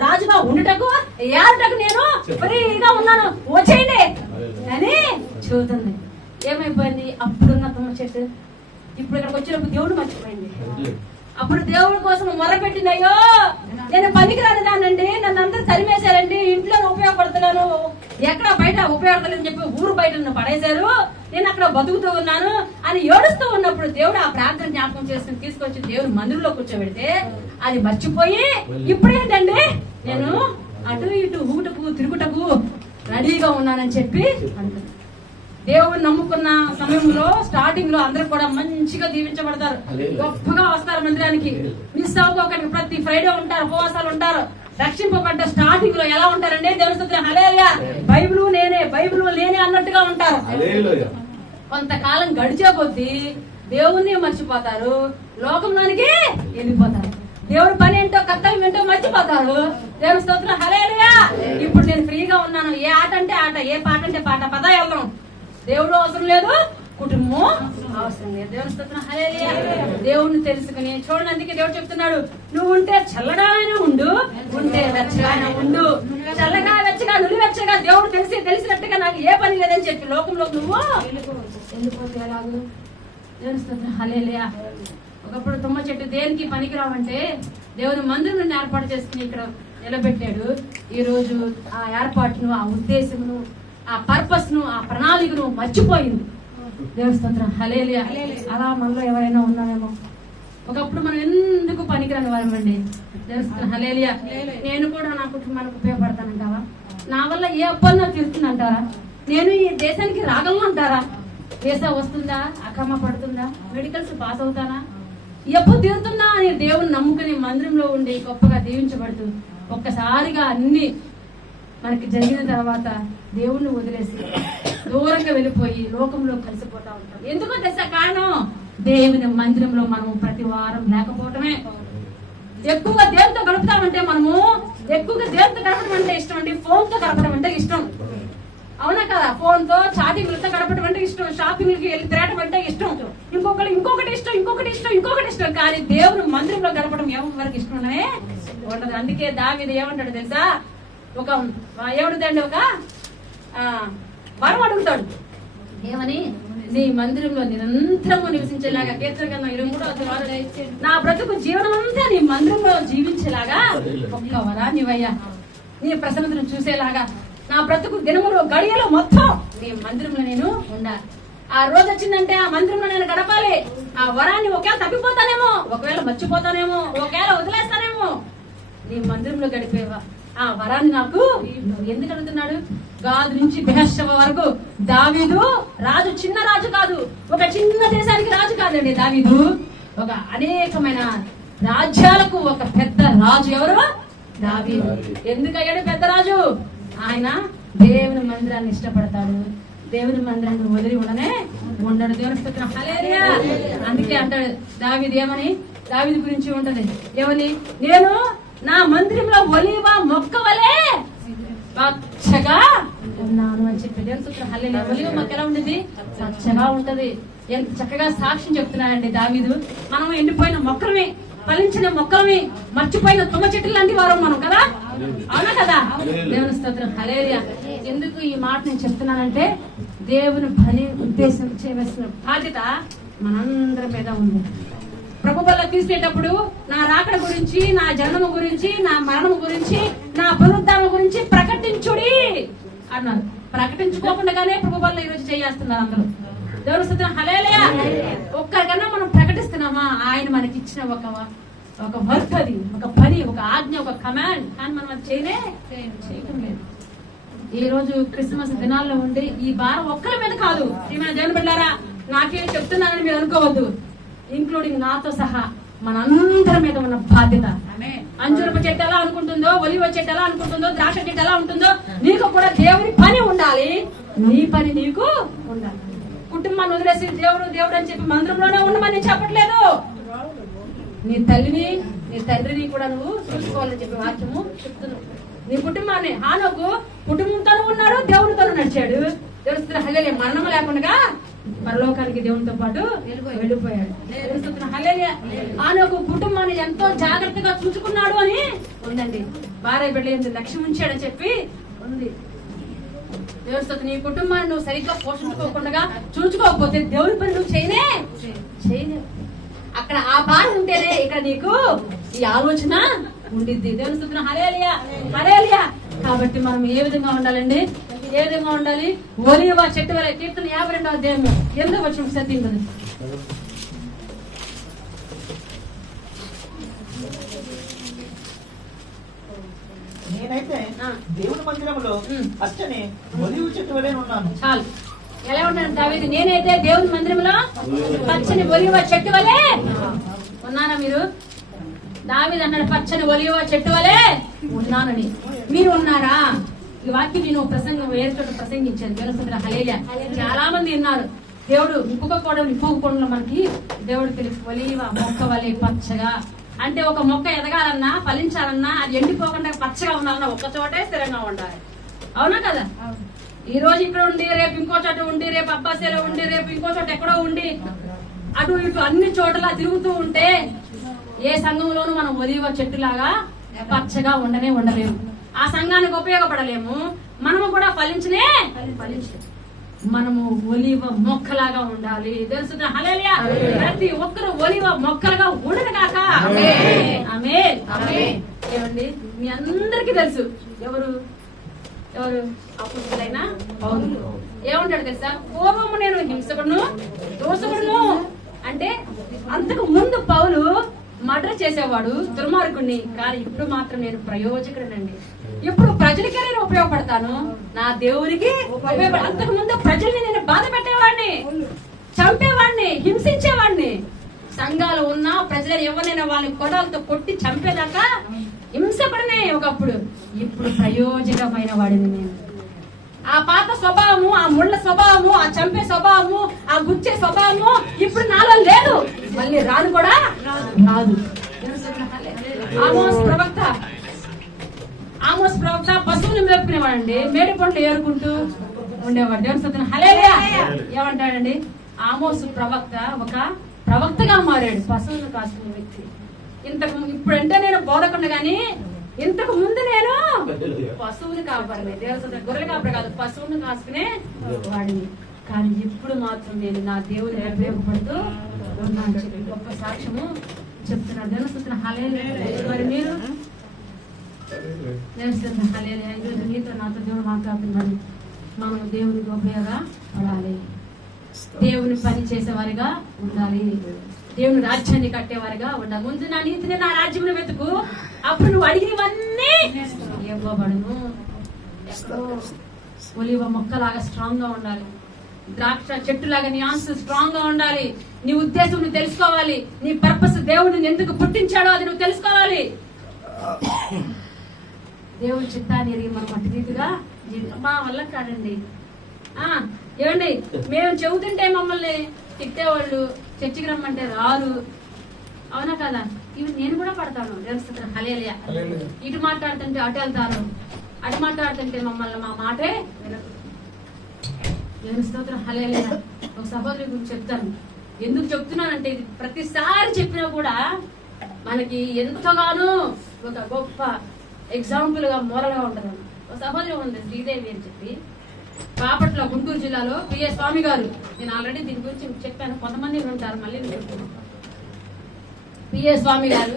రాజుగా ఉండుటకు, ఏడటకు నేను ఫ్రీగా ఉన్నాను, వచ్చేయండి అని చెబుతుంది. ఏమైపోయింది? అప్పుడున్న తుమ్మ చెట్టు ఇప్పుడు ఇక్కడికి వచ్చినప్పుడు దేవుడు మర్చిపోయింది. అప్పుడు దేవుడి కోసం మొరపెట్టింది, అయ్యో నేను పనికిరాని దానండి, నన్ను అందరూ తరిమేశారండి, ఇంట్లో ఉపయోగపడతలేను, ఎక్కడ బయట ఉపయోగపడలేదని చెప్పి ఊరు బయట నన్ను పడేశారు, నేను అక్కడ బతుకుతూ ఉన్నాను అని ఏడుస్తూ ఉన్నప్పుడు దేవుడు ఆ ప్రార్థన జ్ఞాపకం చేసుకుని తీసుకొచ్చి దేవుని మందిరంలో కూర్చోబెడితే అది మర్చిపోయి ఇప్పుడు ఏంటండి నేను అటు ఇటు ఊటకు తిరుగుటకు రెడీగా ఉన్నానని చెప్పి అంటుంది. దేవుని నమ్ముకున్న సమయంలో స్టార్టింగ్ లో అందరూ కూడా మంచిగా దీవించబడతారు, గొప్పగా వస్తారు మందిరానికి, మిస్ అవ్వకోకండి. ప్రతి ఫ్రైడే ఉంటారు, ఉపవాసాలు ఉంటారు. రక్షింపబడ్డ స్టార్టింగ్ లో ఎలా ఉంటారండి? దేవుని స్తుతించండి, హల్లెలూయా, బైబిల్ నేనే అన్నట్టుగా ఉంటారు. కొంతకాలం గడిచే కొద్దీ దేవుణ్ణి మర్చిపోతారు, లోకంలోనికి వెళ్ళిపోతారు. దేవుడి పని ఏంటో కర్తవ్యం ఏంటో మర్చిపోతారు. దేవుని స్తోత్రం, హల్లెలూయా. ఇప్పుడు నేను ఫ్రీగా ఉన్నాను, ఏ ఆట అంటే ఆట, ఏ పాట అంటే పాట, పద వెళ్దాం. దేవుడు అవసరం లేదు, కుటుంబం అవసరం లేదు. దేవుని స్తోత్రం, హల్లెలూయా. దేవుణ్ణి తెలుసుకుని చూడండి. అందుకే దేవుడు చెప్తున్నాడు, నువ్వు ఉంటే చల్లగానే ఉండు, ఉంటే వెచ్చగానే ఉండు. చల్లగా వెచ్చగా నులివెచ్చగా దేవుడు తెలిసినట్టుగా నాకు ఏ పని లేదని చెప్పి లోకంలో నువ్వు వెళ్ళిపోతే ఎలాగూ? దేవుని స్తోత్రం, హల్లెలూయా. ఒకప్పుడు తుమ్మ చెట్టు దేనికి పనికిరావంటే దేవుని మందిరం ఏర్పాటు చేసుకుని ఇక్కడ నిలబెట్టాడు. ఈ రోజు ఆ ఏర్పాటును, ఆ ఉద్దేశమును, ఆ పర్పస్ ను, ఆ ప్రణాళికను మర్చిపోయింది. దేవుని స్తోత్రం, హల్లెలూయా. అలా మనలో ఎవరైనా ఉన్నామేమో. ఒకప్పుడు మనం ఎందుకు పనికిరాని వారమండి. దేవుని స్తోత్రం, హల్లెలూయా. నేను కూడా నా కుటుంబానికి ఉపయోగపడతానంటావా? నా వల్ల ఏ అప్పన్నా తీరుతుందంటారా? నేను ఈ దేశానికి రాగలను అంటారా? వీసా వస్తుందా? అక్రమ పడుతుందా? మెడికల్స్ పాస్ అవుతానా? ఎప్పుడు తీరుతుందా అని దేవుని నమ్ముకుని మందిరంలో ఉండి గొప్పగా దీవించబడుతూ ఒక్కసారిగా అన్ని మనకి జరిగిన తర్వాత దేవుణ్ణి వదిలేసి దూరంగా వెళ్ళిపోయి లోకంలో కలిసిపోతా ఉంటాం. ఎందుకో తెలుసా కారణం? దేవుని మందిరంలో మనము ప్రతి వారం లేకపోవటమే. ఎక్కువగా దేవునితో గడుపుతామంటే మనము ఎక్కువగా దేవునితో గడపడం అంటే ఇష్టం అండి, ఫోన్ తో గడపడం అంటే ఇష్టం. అవునా కదా? ఫోన్ తో చాటింగ్లతో గడపడం అంటే ఇష్టం, షాపింగ్లకి వెళ్ళి తిరగడం అంటే ఇష్టం, ఇంకొకటి ఇష్టం. కానీ దేవుని మందిరంలో గడపడం ఎవరికి ఇష్టం ఉండదు. అందుకే దావీదు ఏమంటాడు తెలుసా? ఏమడుగుతాండి, ఒక వరం అడుగుతాడు. ఏమని? నీ మందిరంలో నిరంతరము నివసించేలాగా. కీర్తన గ్రంథం 23 నా బ్రతుకు జీవనం అంతా నీ మందిరంలో జీవించేలాగా ఒక్క వరాన్నివయ్యా, నీ ప్రసన్నతను చూసేలాగా నా బ్రతుకు దినములు గడియలో మొత్తం నీ మందిరంలో నేను ఉండాలి. ఆ రోజు వచ్చిందంటే ఆ మందిరంలో నేను గడపాలి. ఆ వరాన్ని ఒకవేళ తప్పిపోతానేమో, ఒకవేళ మర్చిపోతానేమో, ఒకవేళ వదిలేస్తానేమో, నీ మందిరంలో గడిపేవా ఆ వరాన్ని నాకు ఎందుకు అడుగుతున్నాడు? గాదు నుంచి బెహెర్షెబ వరకు దావీదు రాజు, చిన్న రాజు కాదు, ఒక చిన్న దేశానికి రాజు కాదండి దావీదు, ఒక అనేకమైన రాజ్యాలకు ఒక పెద్ద రాజు. ఎవరు? దావీదు. ఎందుకు అయ్యాడు పెద్ద రాజు? ఆయన దేవుని మందిరాన్ని ఇష్టపడతాడు, దేవుని మందిరాన్ని వదిలి ఉండడు. దేవుని స్తోత్రం, హల్లెలూయా. అందుకే అంటాడు దావీదు, ఏమని? దావీదు గురించి ఉంటది ఏమని? నేను నా మందిరంలో ఒలీవ మొక్క వలె పచ్చగా ఉన్నాను అని చెప్పి. దేవుని స్తోత్రం, హల్లెలూయా. ఒలీవ మొక్క ఎలా ఉంటుంది? పచ్చగా ఉంటది. ఎంత చక్కగా సాక్ష్యం చెప్తున్నాడండి దావీదు. మనం ఎండిపోయిన మొక్కలమే, ఫలించిన మొక్కలమే, మర్చిపోయిన తుమ్మ చెట్లు లాంటి వారం మనం కదా, అవునా కదా? దేవుని స్తోత్రం, హల్లెలూయా. ఎందుకు ఈ మాట నేను చెప్తున్నానంటే, దేవుని పని ఉద్దేశం చేయవలసిన బాధ్యత మనందరి మీద ఉంది. ప్రభు వల్ల తీసుకునేటప్పుడు నా రాకడ గురించి, నా జన్మము గురించి, నా మరణము గురించి, నా పునరుద్ధానం గురించి ప్రకటించుడి అన్నారు. ప్రకటించుకోకుండానే ప్రభు వల్ల ఈరోజు చేస్తున్నారు అందరూ. దేవుని స్తోత్రం, హల్లెలూయా. ఒక్కరికన్నా మనం ప్రకటిస్తున్నామా? ఆయన మనకి ఇచ్చిన ఒక వర్క్, అది ఒక పని, ఒక ఆజ్ఞ, ఒక కమాండ్. కానీ మనం అది చేయటం లేదు. ఈ రోజు క్రిస్మస్ దినాల్లో ఉండి ఈ భారం ఒక్కరి మీద కాదు. ఏమైనా దేవుని బిడ్డలారా, నాకేం చెప్తున్నానని మీరు అనుకోవద్దు, ఇంక్లూడింగ్ నాతో సహా మనందరి మీద ఉన్న బాధ్యత. అంజూరపు చెట్టు ఎలా అనుకుంటుందో, ఒలివ చెట్టు ఎలా అనుకుంటుందో, ద్రాక్ష చెట్టు ఎలా ఉంటుందో, నీకు కూడా దేవుని పని ఉండాలి. నీ పని నీకు ఉండాలి. కుటుంబాన్ని వదిలేసి దేవుడు దేవుడు అని చెప్పి మందిరంలోనే ఉండమని చెప్పట్లేదు. నీ తల్లిని నీ తండ్రిని కూడా నువ్వు చూసుకోవాలని చెప్పి వాక్యము చెప్తున్నావు. నీ కుటుంబాన్ని, హానోకు కుటుంబంతోనూ ఉన్నాడు, దేవునితోనూ నడిచాడు. దేవుడు హల్లెలూయా, మరణం లేకుండా పరలోకానికి దేవునితో పాటు వెళ్ళిపోయాడు. హల్లెలూయా. హానోకు కుటుంబాన్ని ఎంతో జాగ్రత్తగా చూసుకున్నాడు అని ఉందండి. భార్య బిడ్డ లక్ష్యం ఉంచాడని చెప్పి ఉంది. దేవుడు నీ కుటుంబాన్ని నువ్వు సరిగ్గా పోషించుకోకుండా చూసుకోకపోతే దేవుని పని నువ్వు చేయలేవు. అక్కడ ఆ బాధ ఉంటేనే ఇక్కడ నీకు ఈ ఆలోచన ఉండిద్ది. దేవుని స్తుతిని హల్లెలూయా, హల్లెలూయా. కాబట్టి మనం ఏ విధంగా ఉండాలండి? ఏ విధంగా ఉండాలి? ఒలీవ చెట్టు వలె. కీర్తన 52వ అధ్యాయం 8వ వచనం సత్యం కదా. నేనైతే దేవుని మందిరంలో అచ్చని ఒలీవ చెట్టు వలె ఉన్నాను. చాలు. ఎలా ఉంటాను దావీదు? నేనైతే దేవుని మందిరంలో పచ్చని ఒలీవ చెట్టు వలె ఉన్నానా? మీరు దావీదు అన్నాడు పచ్చని ఒలీవ చెట్టు వలె ఉన్నానని. మీరు ఉన్నారా? ఈ వాక్యం నేను ప్రసంగం వేరే చోట ప్రసంగించాను. దేవుని హల్లెలూయా. చాలా మంది ఉన్నారు. దేవుడు నిప్పుకోకుండా మనకి దేవుడు తెలుసు. ఒలీవ మొక్క వలె పచ్చగా అంటే ఒక మొక్క ఎదగాలన్నా ఫలించాలన్నా అది ఎండిపోకుండా పచ్చగా ఉండాలన్నా ఒక్క చోటే స్థిరంగా ఉండాలి. అవునా కదా? ఈ రోజు ఇక్కడ ఉండి రేపు ఇంకో చోట ఉండి రేపు అబ్బాసేలో ఉండి రేపు ఇంకో చోట ఎక్కడో ఉండి అటు ఇటు అన్ని చోట్ల తిరుగుతూ ఉంటే ఏ సంఘంలోనూ మనం ఒలీవ చెట్టులాగా పచ్చగా ఉండలేము. ఆ సంఘానికి ఉపయోగపడలేము. మనము కూడా ఫలించలేము. మనము ఒలీవ మొక్కలాగా ఉండాలి. తెలుసు హల్లెలూయా. ప్రతి ఒక్కరు ఒలీవ మొక్కలుగా ఉండను కాక. ఆమేన్. ఏమండి, మీ అందరికీ తెలుసు ఎవరు అపోస్తలుడైన పౌలు ఏమంటాడు తెలుసా? పూర్వము నేను హింసకుడును దోషకుడును అంటే అంతకు ముందు పౌలు మర్డర్ చేసేవాడు, దుర్మార్గుడిని. కానీ ఇప్పుడు మాత్రం నేను ప్రయోజకుడినండి. ఇప్పుడు ప్రజలకే నేను ఉపయోగపడతాను, నా దేవునికి ఉపయోగపడ. అంతకు ముందు ప్రజల్ని నేను బాధ పెట్టేవాడిని, చంపేవాడిని, హింసించేవాడిని. సంఘాలు ఉన్నా ప్రజలు ఎవరినైనా వాళ్ళని కొడాలతో కొట్టి చంపేదాకా హింసకుడినే ఒకప్పుడు. ఇప్పుడు ప్రయోజకమైన వాడిని నేను. ఆ పాత స్వభావము, ఆ ముళ్ళ స్వభావము, ఆ చంపే స్వభావము, ఆ గుచ్చే స్వభావము ఇప్పుడు నాలో లేదు, మళ్ళీ రాదు కూడా రాదు. ఆమోస్ ప్రవక్త పశువులు మేపుకునేవాడండి, మేడి పండ్లు ఏరుకుంటూ ఉండేవాడు. దేవుని స్తుతిని హల్లెలూయా. ఏమంటాడండి? ఆమోస్ ప్రవక్త ఒక ప్రవక్తగా మారాడు, పశువులు కాసుకునే వ్యక్తి. ఇప్పుడంటే నేను బోధకుండా గాని ఇంతకు ముందు నేను పశువుని కాపాడమే. దేవుని గొర్రెలు కాపడే కాదు, పశువుని కాసుకునే వాడిని. కానీ ఇప్పుడు మాత్రం నేను నా దేవుని ఉపయోగపడుతూ ఉన్నాను చెప్పి గొప్ప సాక్ష్యము చెప్తున్నాడు. దేవుని స్తుతిని హల్లెలూయా. మరి మీరు దేవుని స్తుతిని హల్లెలూయా. ఈరోజు నీతో నాతో దేవుడు మాట్లాడుతున్నాడు. మనం దేవునికి ఉపయోగపడాలి, దేవుని పని చేసేవారిగా ఉండాలి, దేవుని రాజ్యాన్ని కట్టేవారిగా ఉండాలి. ముందు నా నీతిని నా రాజ్యమును వెతుకు, అప్పుడు నువ్వు అడిగినవన్నీ ఇవ్వబడును. ఒలీవ మొక్కలాగా స్ట్రాంగ్ గా ఉండాలి, ద్రాక్ష చెట్టులాగా నీ ఆన్సర్ స్ట్రాంగ్ గా ఉండాలి. నీ ఉద్దేశం నువ్వు తెలుసుకోవాలి, నీ పర్పస్ దేవుడిని ఎందుకు పుట్టించాడో అది నువ్వు తెలుసుకోవాలి. దేవుని చిత్తాన్ని ఎరిగి మనం అటు రీతిగా మా వల్ల కాదండి. ఏమండి, మేము చెబుతుంటే మమ్మల్ని తిట్టేవాళ్ళు, చర్చికి రమ్మంటే రారు. అవునా కదా? ఇవి నేను కూడా పడతాను. దేవుని హల్లెలూయా. ఇటు మాట్లాడుతుంటే అటు వెళ్తారు, అటు మాట్లాడుతుంటే మమ్మల్ని మా మాటే వినరు. దేవుని స్తోత్రం హల్లెలూయా. ఒక సహోదరి గురించి చెప్తాను. ఎందుకు చెప్తున్నానంటే ఇది ప్రతిసారి చెప్పినా కూడా మనకి ఎంతగానో ఒక గొప్ప ఎగ్జాంపుల్ గా మోరల్ గా ఉంటుంది. ఒక సహోదరి ఉంది శ్రీదేవి అని చెప్పి, బాపట్ల గుంటూరు జిల్లాలో పిఏ స్వామి గారు. నేను ఆల్రెడీ దీని గురించి చెప్పాను, కొంతమంది ఉంటారు, మళ్ళీ పిఏ స్వామి గారు.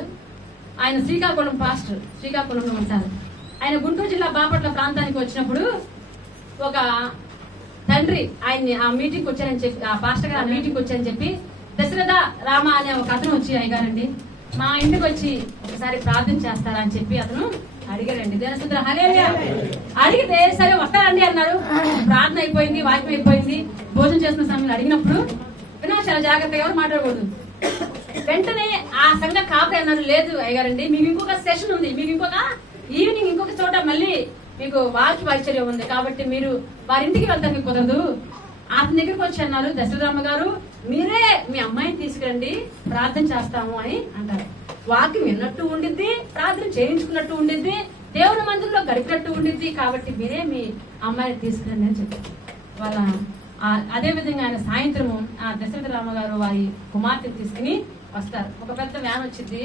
ఆయన శ్రీకాకుళం పాస్టర్, శ్రీకాకుళంలో ఉంటారు. ఆయన గుంటూరు జిల్లా బాపట్ల ప్రాంతానికి వచ్చినప్పుడు ఒక తండ్రి ఆయన్ని ఆ మీటింగ్ వచ్చారని చెప్పి, ఆ పాస్టర్ గారు ఆ మీటింగ్ వచ్చారని చెప్పి, దశరథ రామ అనే ఒక అతను వచ్చి, అయ్యగారండి మా ఇంటికి వచ్చి ఒకసారి ప్రార్థన చేస్తారా అని చెప్పి అతను అడిగారండి. దేవుని స్తుతిని హల్లెలూయా. అడిగితే సరే వస్తారండి అన్నారు. ప్రార్థన అయిపోయింది, వాక్యం అయిపోయింది, భోజనం చేస్తున్న సమయంలో అడిగినప్పుడు వినా చాలా జాగ్రత్తగా ఎవరు మాట్లాడకూడదు. వెంటనే ఆ సంఘ అప్పుడు అన్నారు లేదు అయ్యగారండి మీకు ఇంకొక సెషన్ ఉంది, మీకు ఇంకొక ఈవినింగ్ ఇంకొక చోట మళ్ళీ మీకు వాక్య పరిచర్య ఉంది కాబట్టి మీరు వారింటికి వెళ్తానికి కుదరదు. అతని దగ్గరికి వచ్చి అన్నారు దశరథమ్మ గారు మీరే మీ అమ్మాయిని తీసుకురండి ప్రార్థన చేస్తాము అని అంటారు. వాక్యం విన్నట్టు ఉండిద్ది, ప్రార్థన చేయించుకున్నట్టు ఉండిద్ది, దేవుని మందిరంలో గడిపినట్టు ఉండిద్ది కాబట్టి మీరే మీ అమ్మాయిని తీసుకురండి అని చెప్పారు. వాళ్ళ అదే విధంగా ఆయన సాయంత్రము ఆ దశరథరామ గారు వారి కుమార్తెని తీసుకుని వస్తారు. ఒక పెద్ద వ్యాన్ వచ్చింది,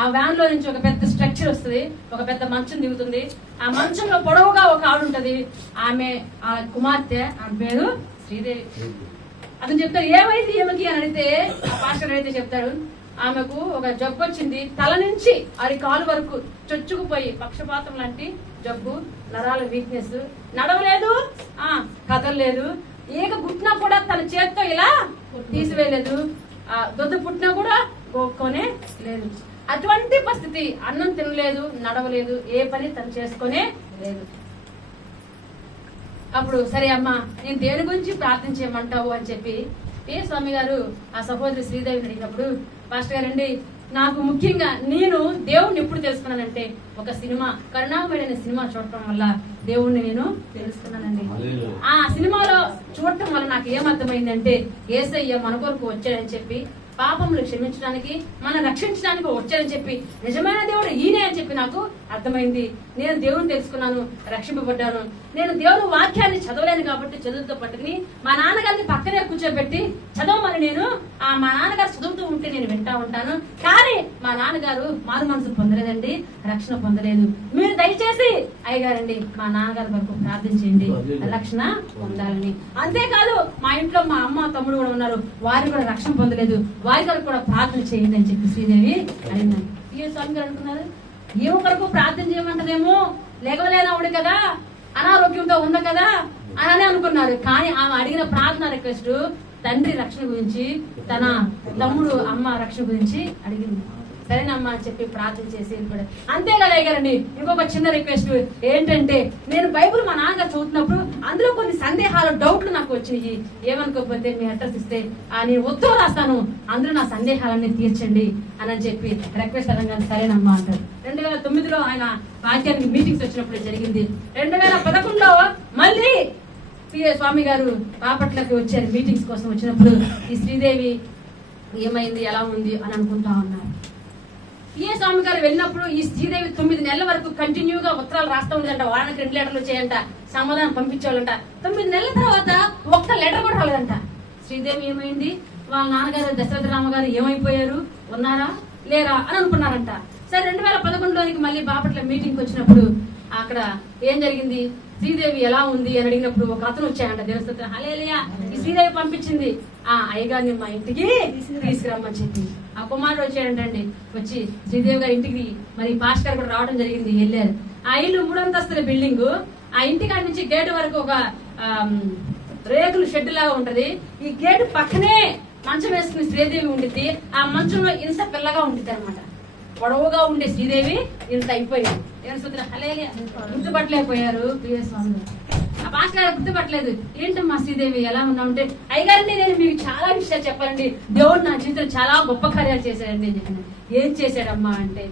ఆ వ్యాన్ లో నుంచి ఒక పెద్ద స్ట్రక్చర్ వస్తుంది, ఒక పెద్ద మంచం దిగుతుంది. ఆ మంచంలో పొడవుగా ఒక ఆవిడ ఉంటది, ఆమె ఆ కుమార్తె, ఆమె పేరు శ్రీదేవి. అతను చెప్తాడు ఏమైంది ఏమకి అని అడిగితే ఆ పాస్టర్ అయితే చెప్తాడు ఆమెకు ఒక జబ్బు వచ్చింది, తల నుంచి అది కాలు వరకు చొచ్చుకుపోయి పక్షపాతం లాంటి జబ్బు, నరాల వీక్నెస్, నడవలేదు, కదలలేదు, ఏక గుట్టినా కూడా తన చేత్తో ఇలా తీసివేయలేదు, దొద్దు పుట్టినా కూడా గోక్కొనే లేదు. అటువంటి పరిస్థితి, అన్నం తినలేదు, నడవలేదు, ఏ పని తను చేసుకునే లేదు. అప్పుడు సరే అమ్మా నేను దేని గురించి ప్రార్థన చేయమంటావు అని చెప్పి ఏ స్వామి గారు ఆ సహోదరి శ్రీదేవిని అడిగినప్పుడు పాస్టర్ గారండి నాకు ముఖ్యంగా నేను దేవుణ్ణి ఎప్పుడు తెలుసుకున్నానంటే ఒక సినిమా కరుణామయుడు అనే సినిమా చూడటం వల్ల దేవుణ్ణి నేను తెలుసుకున్నానండి. ఆ సినిమాలో చూడటం వల్ల నాకు ఏమర్థమైందంటే యేసయ్య మన కొరకు వచ్చాడని చెప్పి, పాపములు క్షమించడానికి మనం రక్షించడానికి వచ్చాడని చెప్పి, నిజమైన దేవుడు ఈయనే అని చెప్పి నాకు అర్థమైంది. నేను దేవుని తెలుసుకున్నాను, రక్షింపబడ్డాను. నేను దేవుని వాక్యాన్ని చదవలేను కాబట్టి చదువుతో పట్టుకుని మా నాన్నగారిని పక్కనే కూర్చోబెట్టి చదవమని నేను మా నాన్నగారు చదువుతూ ఉంటే నేను వింటా ఉంటాను. కానీ మా నాన్నగారు మారు మనసు పొందలేదండి, రక్షణ పొందలేదు. మీరు దయచేసి అయ్యగారండి మా నాన్నగారి వరకు ప్రార్థన చేయండి రక్షణ పొందాలని. అంతేకాదు మా ఇంట్లో మా అమ్మ తమ్ముడు కూడా ఉన్నారు, వారు కూడా రక్షణ పొందలేదు, వారి కొరకు కూడా ప్రార్థన చేయండి అని చెప్పి శ్రీదేవి అడిగినాను. ఈ స్వామి గారు అనుకున్నారు ఏమో కొరకు ప్రార్థన చేయమంటదేమో, లేకలేనావుడు కదా, అనారోగ్యంతో ఉంది కదా అని అనుకున్నారు. కానీ ఆమె అడిగిన ప్రార్థన రిక్వెస్ట్ తండ్రి రక్షణ గురించి, తన తమ్ముడు అమ్మ రక్షణ గురించి అడిగింది. సరేనమ్మా అని చెప్పి ప్రార్థన చేసి వెళ్ళిపోయాడు. అంతేకాదు అయ్యారండి ఇంకొక చిన్న రిక్వెస్ట్ ఏంటంటే, నేను బైబుల్ మా నాన్నగారు చదువుతున్నప్పుడు అందులో కొన్ని సందేహాలు డౌట్లు నాకు వచ్చినాయి, ఏమనుకోకపోతే మీ అడ్రస్ ఇస్తే నేను ఉత్తరం రాస్తాను, అందులో నా సందేహాలన్నీ తీర్చండి అని చెప్పి రిక్వెస్ట్ అనగానే సరేనమ్మా అంటారు. 2009లో ఆయన వాక్యానికి మీటింగ్స్ వచ్చినప్పుడు జరిగింది. 2011లో మళ్ళీ స్వామి గారు బాపట్లకి వచ్చారు మీటింగ్స్ కోసం. వచ్చినప్పుడు ఈ శ్రీదేవి ఏమైంది ఎలా ఉంది అని అనుకుంటా ఉన్నారు. స్వామి గారు వెళ్ళినప్పుడు ఈ శ్రీదేవి 9 నెలల వరకు కంటిన్యూగా ఉత్తరాలు రాస్తూ ఉండేదంట, వారానికి 2 లెటర్లు చేయంట, సమాధానం పంపించేవాళ్ళంట. 9 నెలల తర్వాత ఒక్క లెటర్ కూడా రాలేదంట. శ్రీదేవి ఏమైంది, వాళ్ళ నాన్నగారు దశరథరామ గారు ఏమైపోయారు, ఉన్నారా లేరా అని అనుకున్నారంట. సరే 2011లోనికి మళ్ళీ బాపట్ల మీటింగ్ వచ్చినప్పుడు అక్కడ ఏం జరిగింది, శ్రీదేవి ఎలా ఉంది అని అడిగినప్పుడు ఒక అతను వచ్చాయంట దేవస్థానం. హల్లెలూయా, ఈ శ్రీదేవి పంపించింది అయ్యగారిని మా ఇంటికి తీసుకురమ్మని చెప్పి. ఆ కుమారుడు వచ్చాడంటండి, వచ్చి శ్రీదేవి గారి ఇంటికి మరి పాస్టర్ గారు కూడా రావడం జరిగింది, వెళ్ళారు. ఆ ఇల్లు 3 అంతస్తుల బిల్డింగ్. ఆ ఇంటి కాడి నుంచి గేటు వరకు ఒక రేకుల షెడ్ లాగా ఉంటది. ఈ గేటు పక్కనే మంచం వేసుకుని శ్రీదేవి ఉండిద్ది. ఆ మంచంలో ఇంత పిల్లగా ఉండిద్ది అనమాట. పొడవుగా ఉండే శ్రీదేవి ఇంత అయిపోయింది. గుర్తుపట్టలేకపోయారు స్వామి. ఆ పాస్టర్ గారు గుర్తుపట్టలేదు. ఏంటమ్మా శ్రీదేవి ఎలా ఉన్నా ఉంటే, అయ్యగారిని నేను మీకు చాలా విషయాలు చెప్పాలండి, దేవుడు నా జీవితంలో చాలా గొప్ప కార్యాలు చేశాడండి అని చెప్పిన. ఏం చేశాడమ్మా అంటే,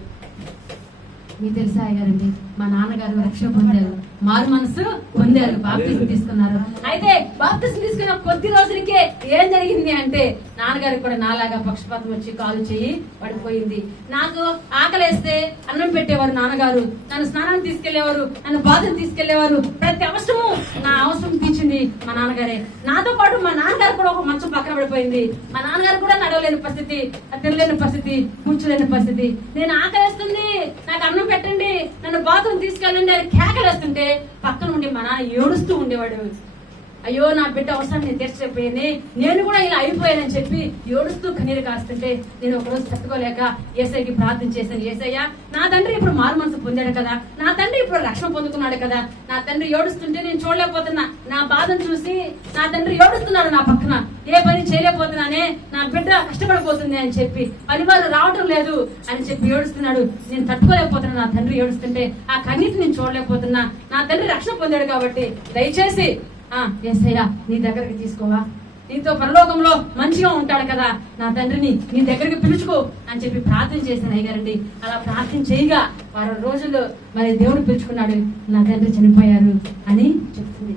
మీకు తెలుసా అయ్యారండి మా నాన్నగారు రక్షణ పొందారు, మారు మనసు పొందారు, బాప్తిజం తీసుకున్నారు. అయితే బాప్తిజం తీసుకున్న కొద్ది రోజులకే ఏం జరిగింది అంటే, నాన్నగారికి కూడా నాలాగా పక్షపాతం వచ్చి కాలు చేయి పడిపోయింది. నాకు ఆకలేస్తే అన్నం పెట్టేవారు నాన్నగారు, నన్ను స్నానానికి తీసుకెళ్లేవారు, నన్ను బాధను తీసుకెళ్లేవారు, ప్రతి అవసరము నా అవసరం తీర్చింది మా నాన్నగారే. నాతో పాటు మా నాన్నగారు కూడా ఒక మంచం పక్కన పడిపోయింది. మా నాన్నగారు కూడా నడవలేని పరిస్థితి, తినలేని పరిస్థితి, కూర్చోలేని పరిస్థితి. నేను ఆకలేస్తుంది, నాకు అన్నం పెట్టండి, నన్ను బాత్రూమ్ తీసుకెళ్ళండి అని కేకలేస్తుంటే పక్కన ఉండి మా నాన్న ఏడుస్తూ ఉండేవాడు. అయ్యో నా బిడ్డ అవసరం నేను తీర్చలేకపోయాను, నేను కూడా ఇలా అయిపోయానని చెప్పి ఏడుస్తూ కన్నీరు కాస్తుంటే నేను ఒకరోజు తట్టుకోలేక యేసయ్యకి ప్రార్థన చేశాను. యేసయ్య, నా తండ్రి ఇప్పుడు మారు మనసు పొందాడు కదా, నా తండ్రి ఇప్పుడు రక్షణ పొందుకున్నాడు కదా, నా తండ్రి ఏడుస్తుంటే నేను చూడలేకపోతున్నా, నా బాధను చూసి నా తండ్రి ఏడుస్తున్నాడు నా పక్కన, ఏ పని చేయలేకపోతున్నానే, నా బిడ్డ కష్టపడిపోతుంది అని చెప్పి, పనివారు రావటం లేదు అని చెప్పి ఏడుస్తున్నాడు, నేను తట్టుకోలేకపోతున్నా, నా తండ్రి ఏడుస్తుంటే ఆ కన్నీటి నేను చూడలేకపోతున్నా, నా తండ్రి రక్షణ పొందాడు కాబట్టి దయచేసి యేసయ్య నీ దగ్గరికి తీసుకోవా, నీతో పరలోకంలో మంచిగా ఉంటాడు కదా, నా తండ్రిని నీ దగ్గరికి పిలుచుకో అని చెప్పి ప్రార్థన చేశాను అయ్యగారండి. అలా ప్రార్థన చేయగా వారం రోజుల్లో మరి దేవుడు పిలుచుకున్నాడు, నా తండ్రి చనిపోయారు అని చెప్తుంది.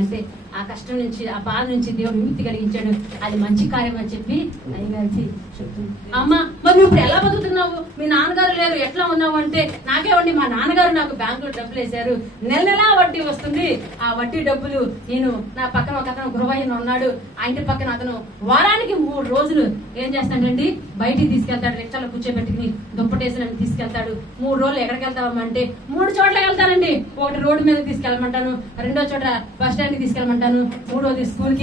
అంటే ఆ కష్టం నుంచి, ఆ బాధ నుంచి దేవుడు విముక్తి కలిగించాడు, అది మంచి కార్యం అని చెప్పి అయ్యగారికి చెప్తుంది. అమ్మ మరి నువ్వు ఇప్పుడు ఎలా బతుకుతున్నావు, మీ నాన్నగారు లేరు, ఎట్లా ఉన్నావు అంటే, నాకేవండి మా నాన్నగారు నాకు బ్యాంకులో డబ్బులు వేశారు, నెల నెలా వడ్డీ వస్తుంది, ఆ వడ్డీ డబ్బులు నేను నా పక్కన ఒక అతను గృహయ్యన ఉన్నాడు, ఆ ఇంటి పక్కన అతను వారానికి 3 రోజులు ఏం చేస్తాడండి, బయటికి తీసుకెళ్తాడు, రిక్షాలో కూర్చోబెట్టుకుని దుప్పటేసి నన్ను తీసుకెళ్తాడు. 3 రోజులు ఎక్కడికి వెళ్తామంటే 3 చోట్లకి వెళ్తానండి. ఒకటి రోడ్డు మీద తీసుకెళ్ళమంటాను, రెండో చోట బస్ స్టాండ్కి తీసుకెళ్ళమంటాను, మూడోది స్కూల్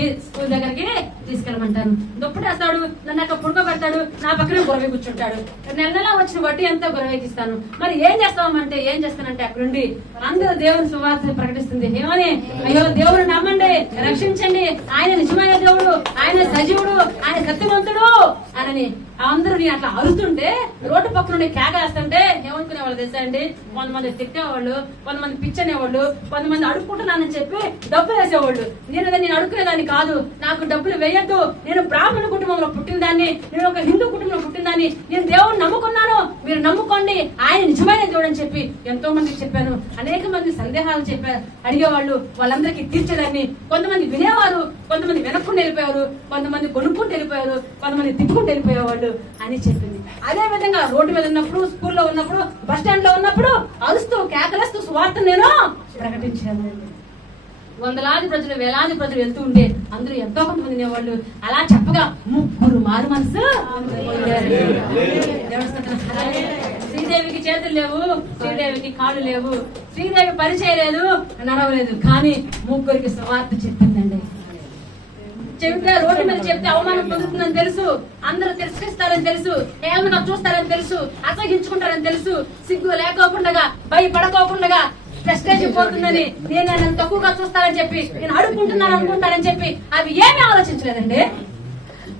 దగ్గరికి తీసుకెళ్ళమంటాను. దుప్పటేస్తాడు, నన్ను అక్కడ పుడుకోబెడతాడు, నా పక్కన గొరవే కూర్చుంటాడు. నెల నెలా వచ్చిన వడ్డీ అంతా గొరవేకి ఇస్తాను. మరి ఏం చేస్తామంటే, ఏం చేస్తానంటే అక్కడుండి అందరూ దేవుని సువార్త ప్రకటిస్తుంది. ఏమని, అయ్యో దేవుడు నమ్మండి, రక్షించండి, ఆయన నిజమైన దేవుడు, ఆయన సజీవుడు, ఆయన సత్యవంతుడు అని అందరూ నేను అట్లా అరుస్తుంటే, రోడ్డు పక్కన నుండి కేక వేస్తుంటే ఏమనుకునే వాళ్ళు తెలుసా అండి, కొంతమంది తిట్టేవాళ్ళు, కొంతమంది పిచ్చనేవాళ్ళు, కొంతమంది అడుక్కుంటున్నానని చెప్పి డబ్బులు వేసేవాళ్ళు. నేను అడుక్కునేదాన్ని కాదు, నాకు డబ్బులు వేయద్దు, నేను బ్రాహ్మణ కుటుంబంలో పుట్టిన దాన్ని, నేను ఒక హిందూ కుటుంబంలో పుట్టిన దాన్ని, నేను దేవుడిని నమ్ముకున్నాను, మీరు నమ్ముకోండి, ఆయన నిజమైన దేవుడు అని చెప్పి ఎంతో మందికి చెప్పాను. అనేక మంది సందేహాలు అడిగేవాళ్ళు, వాళ్ళందరికీ తీర్చేదాన్ని. కొంతమంది వినేవారు, కొంతమంది వెనక్కుండి వెళ్ళిపోయారు, కొంతమంది కొనుక్కుంటూ వెళ్ళిపోయారు, కొంతమంది తిప్పుకుంటూ వెళ్ళిపోయేవాళ్ళు అని చెప్పింది. అదే విధంగా రోడ్డు మీద ఉన్నప్పుడు, స్కూల్లో ఉన్నప్పుడు, బస్ స్టాండ్ లో ఉన్నప్పుడు అరుస్తూ కేకలేస్తూ సువార్త నేను ప్రకటించాను. వందలాది ప్రజలు, వేలాది ప్రజలు వెళ్తూ ఉంటే అందరూ ఎంతో కొంతమంది వినేవాళ్ళు. అలా చెప్పగా 3 మారు మనసు. శ్రీదేవికి చేతులు లేవు, శ్రీదేవికి కాళ్ళు లేవు, శ్రీదేవి పరిచయం లేదు, నడవలేదు, కానీ 3 సువార్త చెప్పిందండి. చెబితే రోడ్డు మీద చెప్తే అవమానం పొందుతుందని తెలుసు, అందరూ తిరస్కరిస్తారని తెలుసు, ఏమన్నా చూస్తారని తెలుసు, అసహించుకుంటారని తెలుసు, సిగ్గు లేకోకుండా, భయపడకోకుండా, ప్రెస్టేజ్ పోతుందని, నేను నన్ను తక్కువగా చూస్తారని చెప్పి, నేను అడుక్కుంటున్నాను అనుకుంటారని చెప్పి అవి ఏమీ ఆలోచించలేదండి.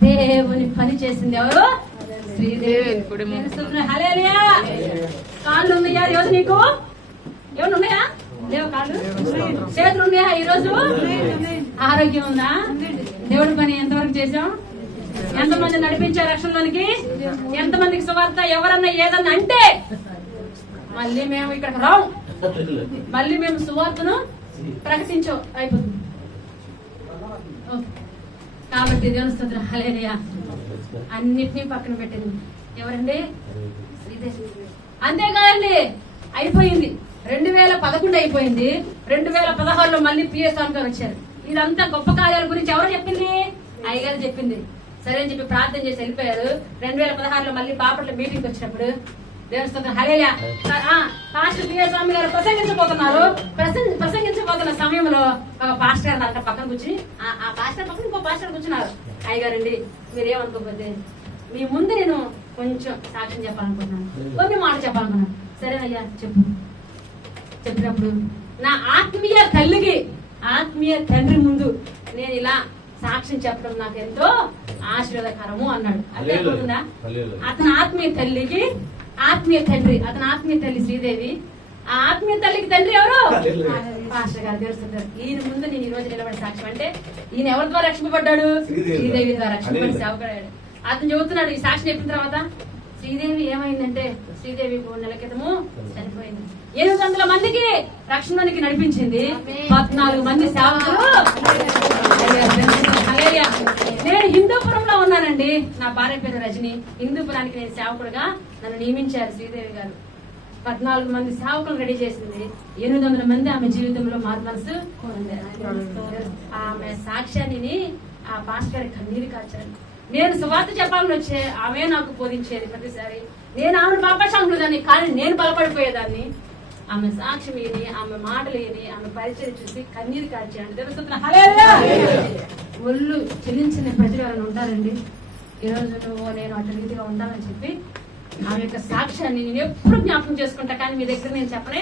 దేవుని పని చేసింది ఎవరు? శ్రీదేవి. హల్లెలూయా. కాళ్ళు ఉన్నాయా ఈరోజు నీకు? ఏమన్నా ఉన్నాయా? లేవు కాళ్ళు? చేతులు ఉన్నాయా ఈరోజు? ఆరోగ్యం ఉందా? దేవుడి పని ఎంతవరకు చేసాం? ఎంతమంది నడిపించారు రక్షణలోనికి? ఎంతమందికి సువార్త ఎవరన్నా ఏదన్నా అంటే మళ్ళీ మేము ఇక్కడికి రావు, మళ్ళీ మేము సువార్తను ప్రకటించో అయిపోతుంది. కాబట్టి దేవుని స్తోత్రం. హల్లెలూయా. అన్నిటినీ పక్కన పెట్టింది ఎవరండి? శ్రీదేవి. అంతేకాదండి, అయిపోయింది. 2011 అయిపోయింది, 2016లో మళ్ళీ పిఎస్ గారు వచ్చారు. ఇదంతా గొప్ప కార్యాల గురించి ఎవరు చెప్పింది? అయ్యగారు చెప్పింది. సరే అని చెప్పి ప్రార్థన చేసి వెళ్ళిపోయారు. 2016లో మళ్ళీ బాపట్ల మీటింగ్ వచ్చినప్పుడు దేవస్థానం హల్లెలూయా పాస్టర్ పిఎస్ స్వామి గారు ప్రసంగించబోతున్న సమయంలో ఒక పాస్టర్ గారు అక్కడ పక్కన కూర్చుని, ఆ పాస్టర్ పక్కన ఇంకో పాస్టర్ కూర్చున్నారు. అయ్యగారండి మీరేమనుకోకపోతే మీ ముందు నేను కొంచెం సాక్ష్యం చెప్పాలనుకుంటున్నాను, కొన్ని మాటలు చెప్పాలనుకున్నాను. సరేనయ్యా చెప్పు. చెప్పినప్పుడు నా ఆత్మీయ తల్లికి, ఆత్మీయ తండ్రి ముందు నేను ఇలా సాక్ష్యం చెప్పడం నాకు ఎంతో ఆశీర్వాదకరము అన్నాడు. అర్థమవుతుందా? అతని ఆత్మీయ తల్లికి ఆత్మీయ తండ్రి, అతని ఆత్మీయ తల్లి శ్రీదేవి, ఆ ఆత్మీయ తల్లికి తండ్రి ఎవరు? పాస్టర్ గారు తెలుస్తుంటారు. ఈయన ముందు నేను ఈ రోజు నిలబడి సాక్ష్యం అంటే, ఈయన ఎవరి ద్వారా రక్షింపబడ్డాడు? శ్రీదేవి ద్వారా రక్షింపబడి సేవకుడాడు. అతను చెబుతున్నాడు ఈ సాక్ష్యం చెప్పిన తర్వాత, శ్రీదేవి ఏమైందంటే, శ్రీదేవి 3 నెలల క్రితము చనిపోయింది. 800 మందికి రక్షణలోనికి నడిపించింది, 14 మంది సేవకులు. నేను హిందూపురంలో ఉన్నానండి, నా భార్య పేరు రజని. హిందూపురానికి నేను సేవకుడుగా నన్ను నియమించారు శ్రీదేవి గారు. 14 మంది సేవకులు రెడీ చేసింది. 800 మంది ఆమె జీవితంలో మార్పు మనసు పొందారు. ఆమె సాక్ష్యాన్ని ఆ పాస్టర్ గారి కన్నీరు కార్చారు. నేను సువార్త చెప్పాలని వచ్చే ఆమె నాకు బోధించేది ప్రతిసారి. నేను ఆమెను పాపశాంగుదాన్ని, కానీ నేను బలపడిపోయేదాన్ని. ఆమె సాక్ష్యం ఏని, ఆమె మాటలు ఏని, ఆమె పరిచయం చూసి కన్నీరు కార్చాను. తెలుస్తున్నా ఒళ్ళు చెల్లించిన ప్రజలు ఎవరైనా ఉంటారండి ఈ రోజు? నువ్వు నేను అటు రీతిగా ఉండాలని చెప్పి ఆమె యొక్క సాక్ష్యాన్ని నేను ఎప్పుడు జ్ఞాపకం చేసుకుంటా, కానీ మీ దగ్గర నేను చెప్పను.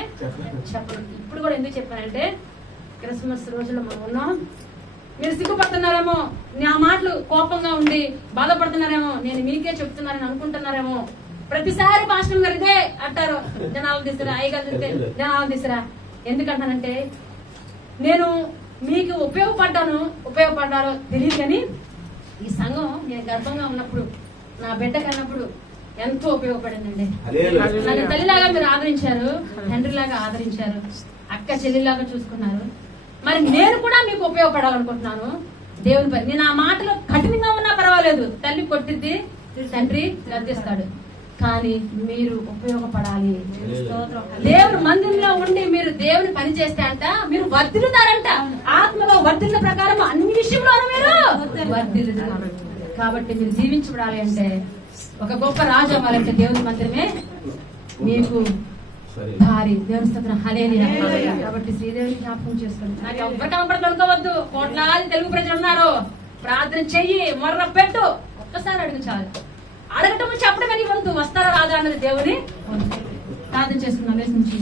ఇప్పుడు కూడా ఎందుకు చెప్పానంటే, క్రిస్మస్ రోజుల్లో మనం ఉన్నాం. మీరు సిగ్గుపడుతున్నారేమో, నా మాటలు కోపంగా ఉండి బాధపడుతున్నారేమో, నేను మీకే చెప్తున్నానని అనుకుంటున్నారేమో. ప్రతిసారి పాస్టర్ గారు ఇదే అంటారు, జనాలు తీసిరా, అయ్యగారు తింటే జనాలు తీసిరా. ఎందుకంటానంటే, నేను మీకు ఉపయోగపడ్డారో తెలియదు కానీ ఈ సంఘం నేను గర్భంగా ఉన్నప్పుడు నా బిడ్డ కన్నప్పుడు ఎంతో ఉపయోగపడిందండి. నన్ను తల్లిలాగా మీరు ఆదరించారు, తండ్రిలాగా ఆదరించారు, అక్క చెల్లిలాగా చూసుకున్నారు. మరి నేను కూడా మీకు ఉపయోగపడాలనుకుంటున్నాను. దేవుని పని నేను ఆ మాటలో కఠినంగా ఉన్నా పర్వాలేదు, తల్లి కొట్టిద్ది, తండ్రి గద్దిస్తాడు, కానీ మీరు ఉపయోగపడాలి. దేవుని మందిరంలో ఉండి మీరు దేవుని పని చేస్తే అంట మీరు వర్ధిల్లుతారంట. ఆత్మలో వర్ధిల్ల ప్రకారం అన్ని విషయంలోనూ మీరు వర్ధిల్లుతారు. కాబట్టి మీరు జీవించబడాలి అంటే, ఒక గొప్ప రాజు అవ్వాలంటే దేవుని మందిరమే మీకు భారీ. దేవుని స్తోత్రం, హల్లెలూయా. కాబట్టి శ్రీదేవిని జ్ఞాపకం చేసుకోండి. నాకు ఎవరు కనపడదు అనుకోవద్దు. కోట్లాది తెలుగు ప్రజలు ఉన్నారు. ప్రార్థన చెయ్యి, మొర్ర పెట్టు, ఒక్కసారి అడుగు చాలు. అడగటం చెప్పడం అని వద్దు, వస్తారా రాజా అన్నది దేవుని ప్రార్థన చేసుకున్నాం నుంచి.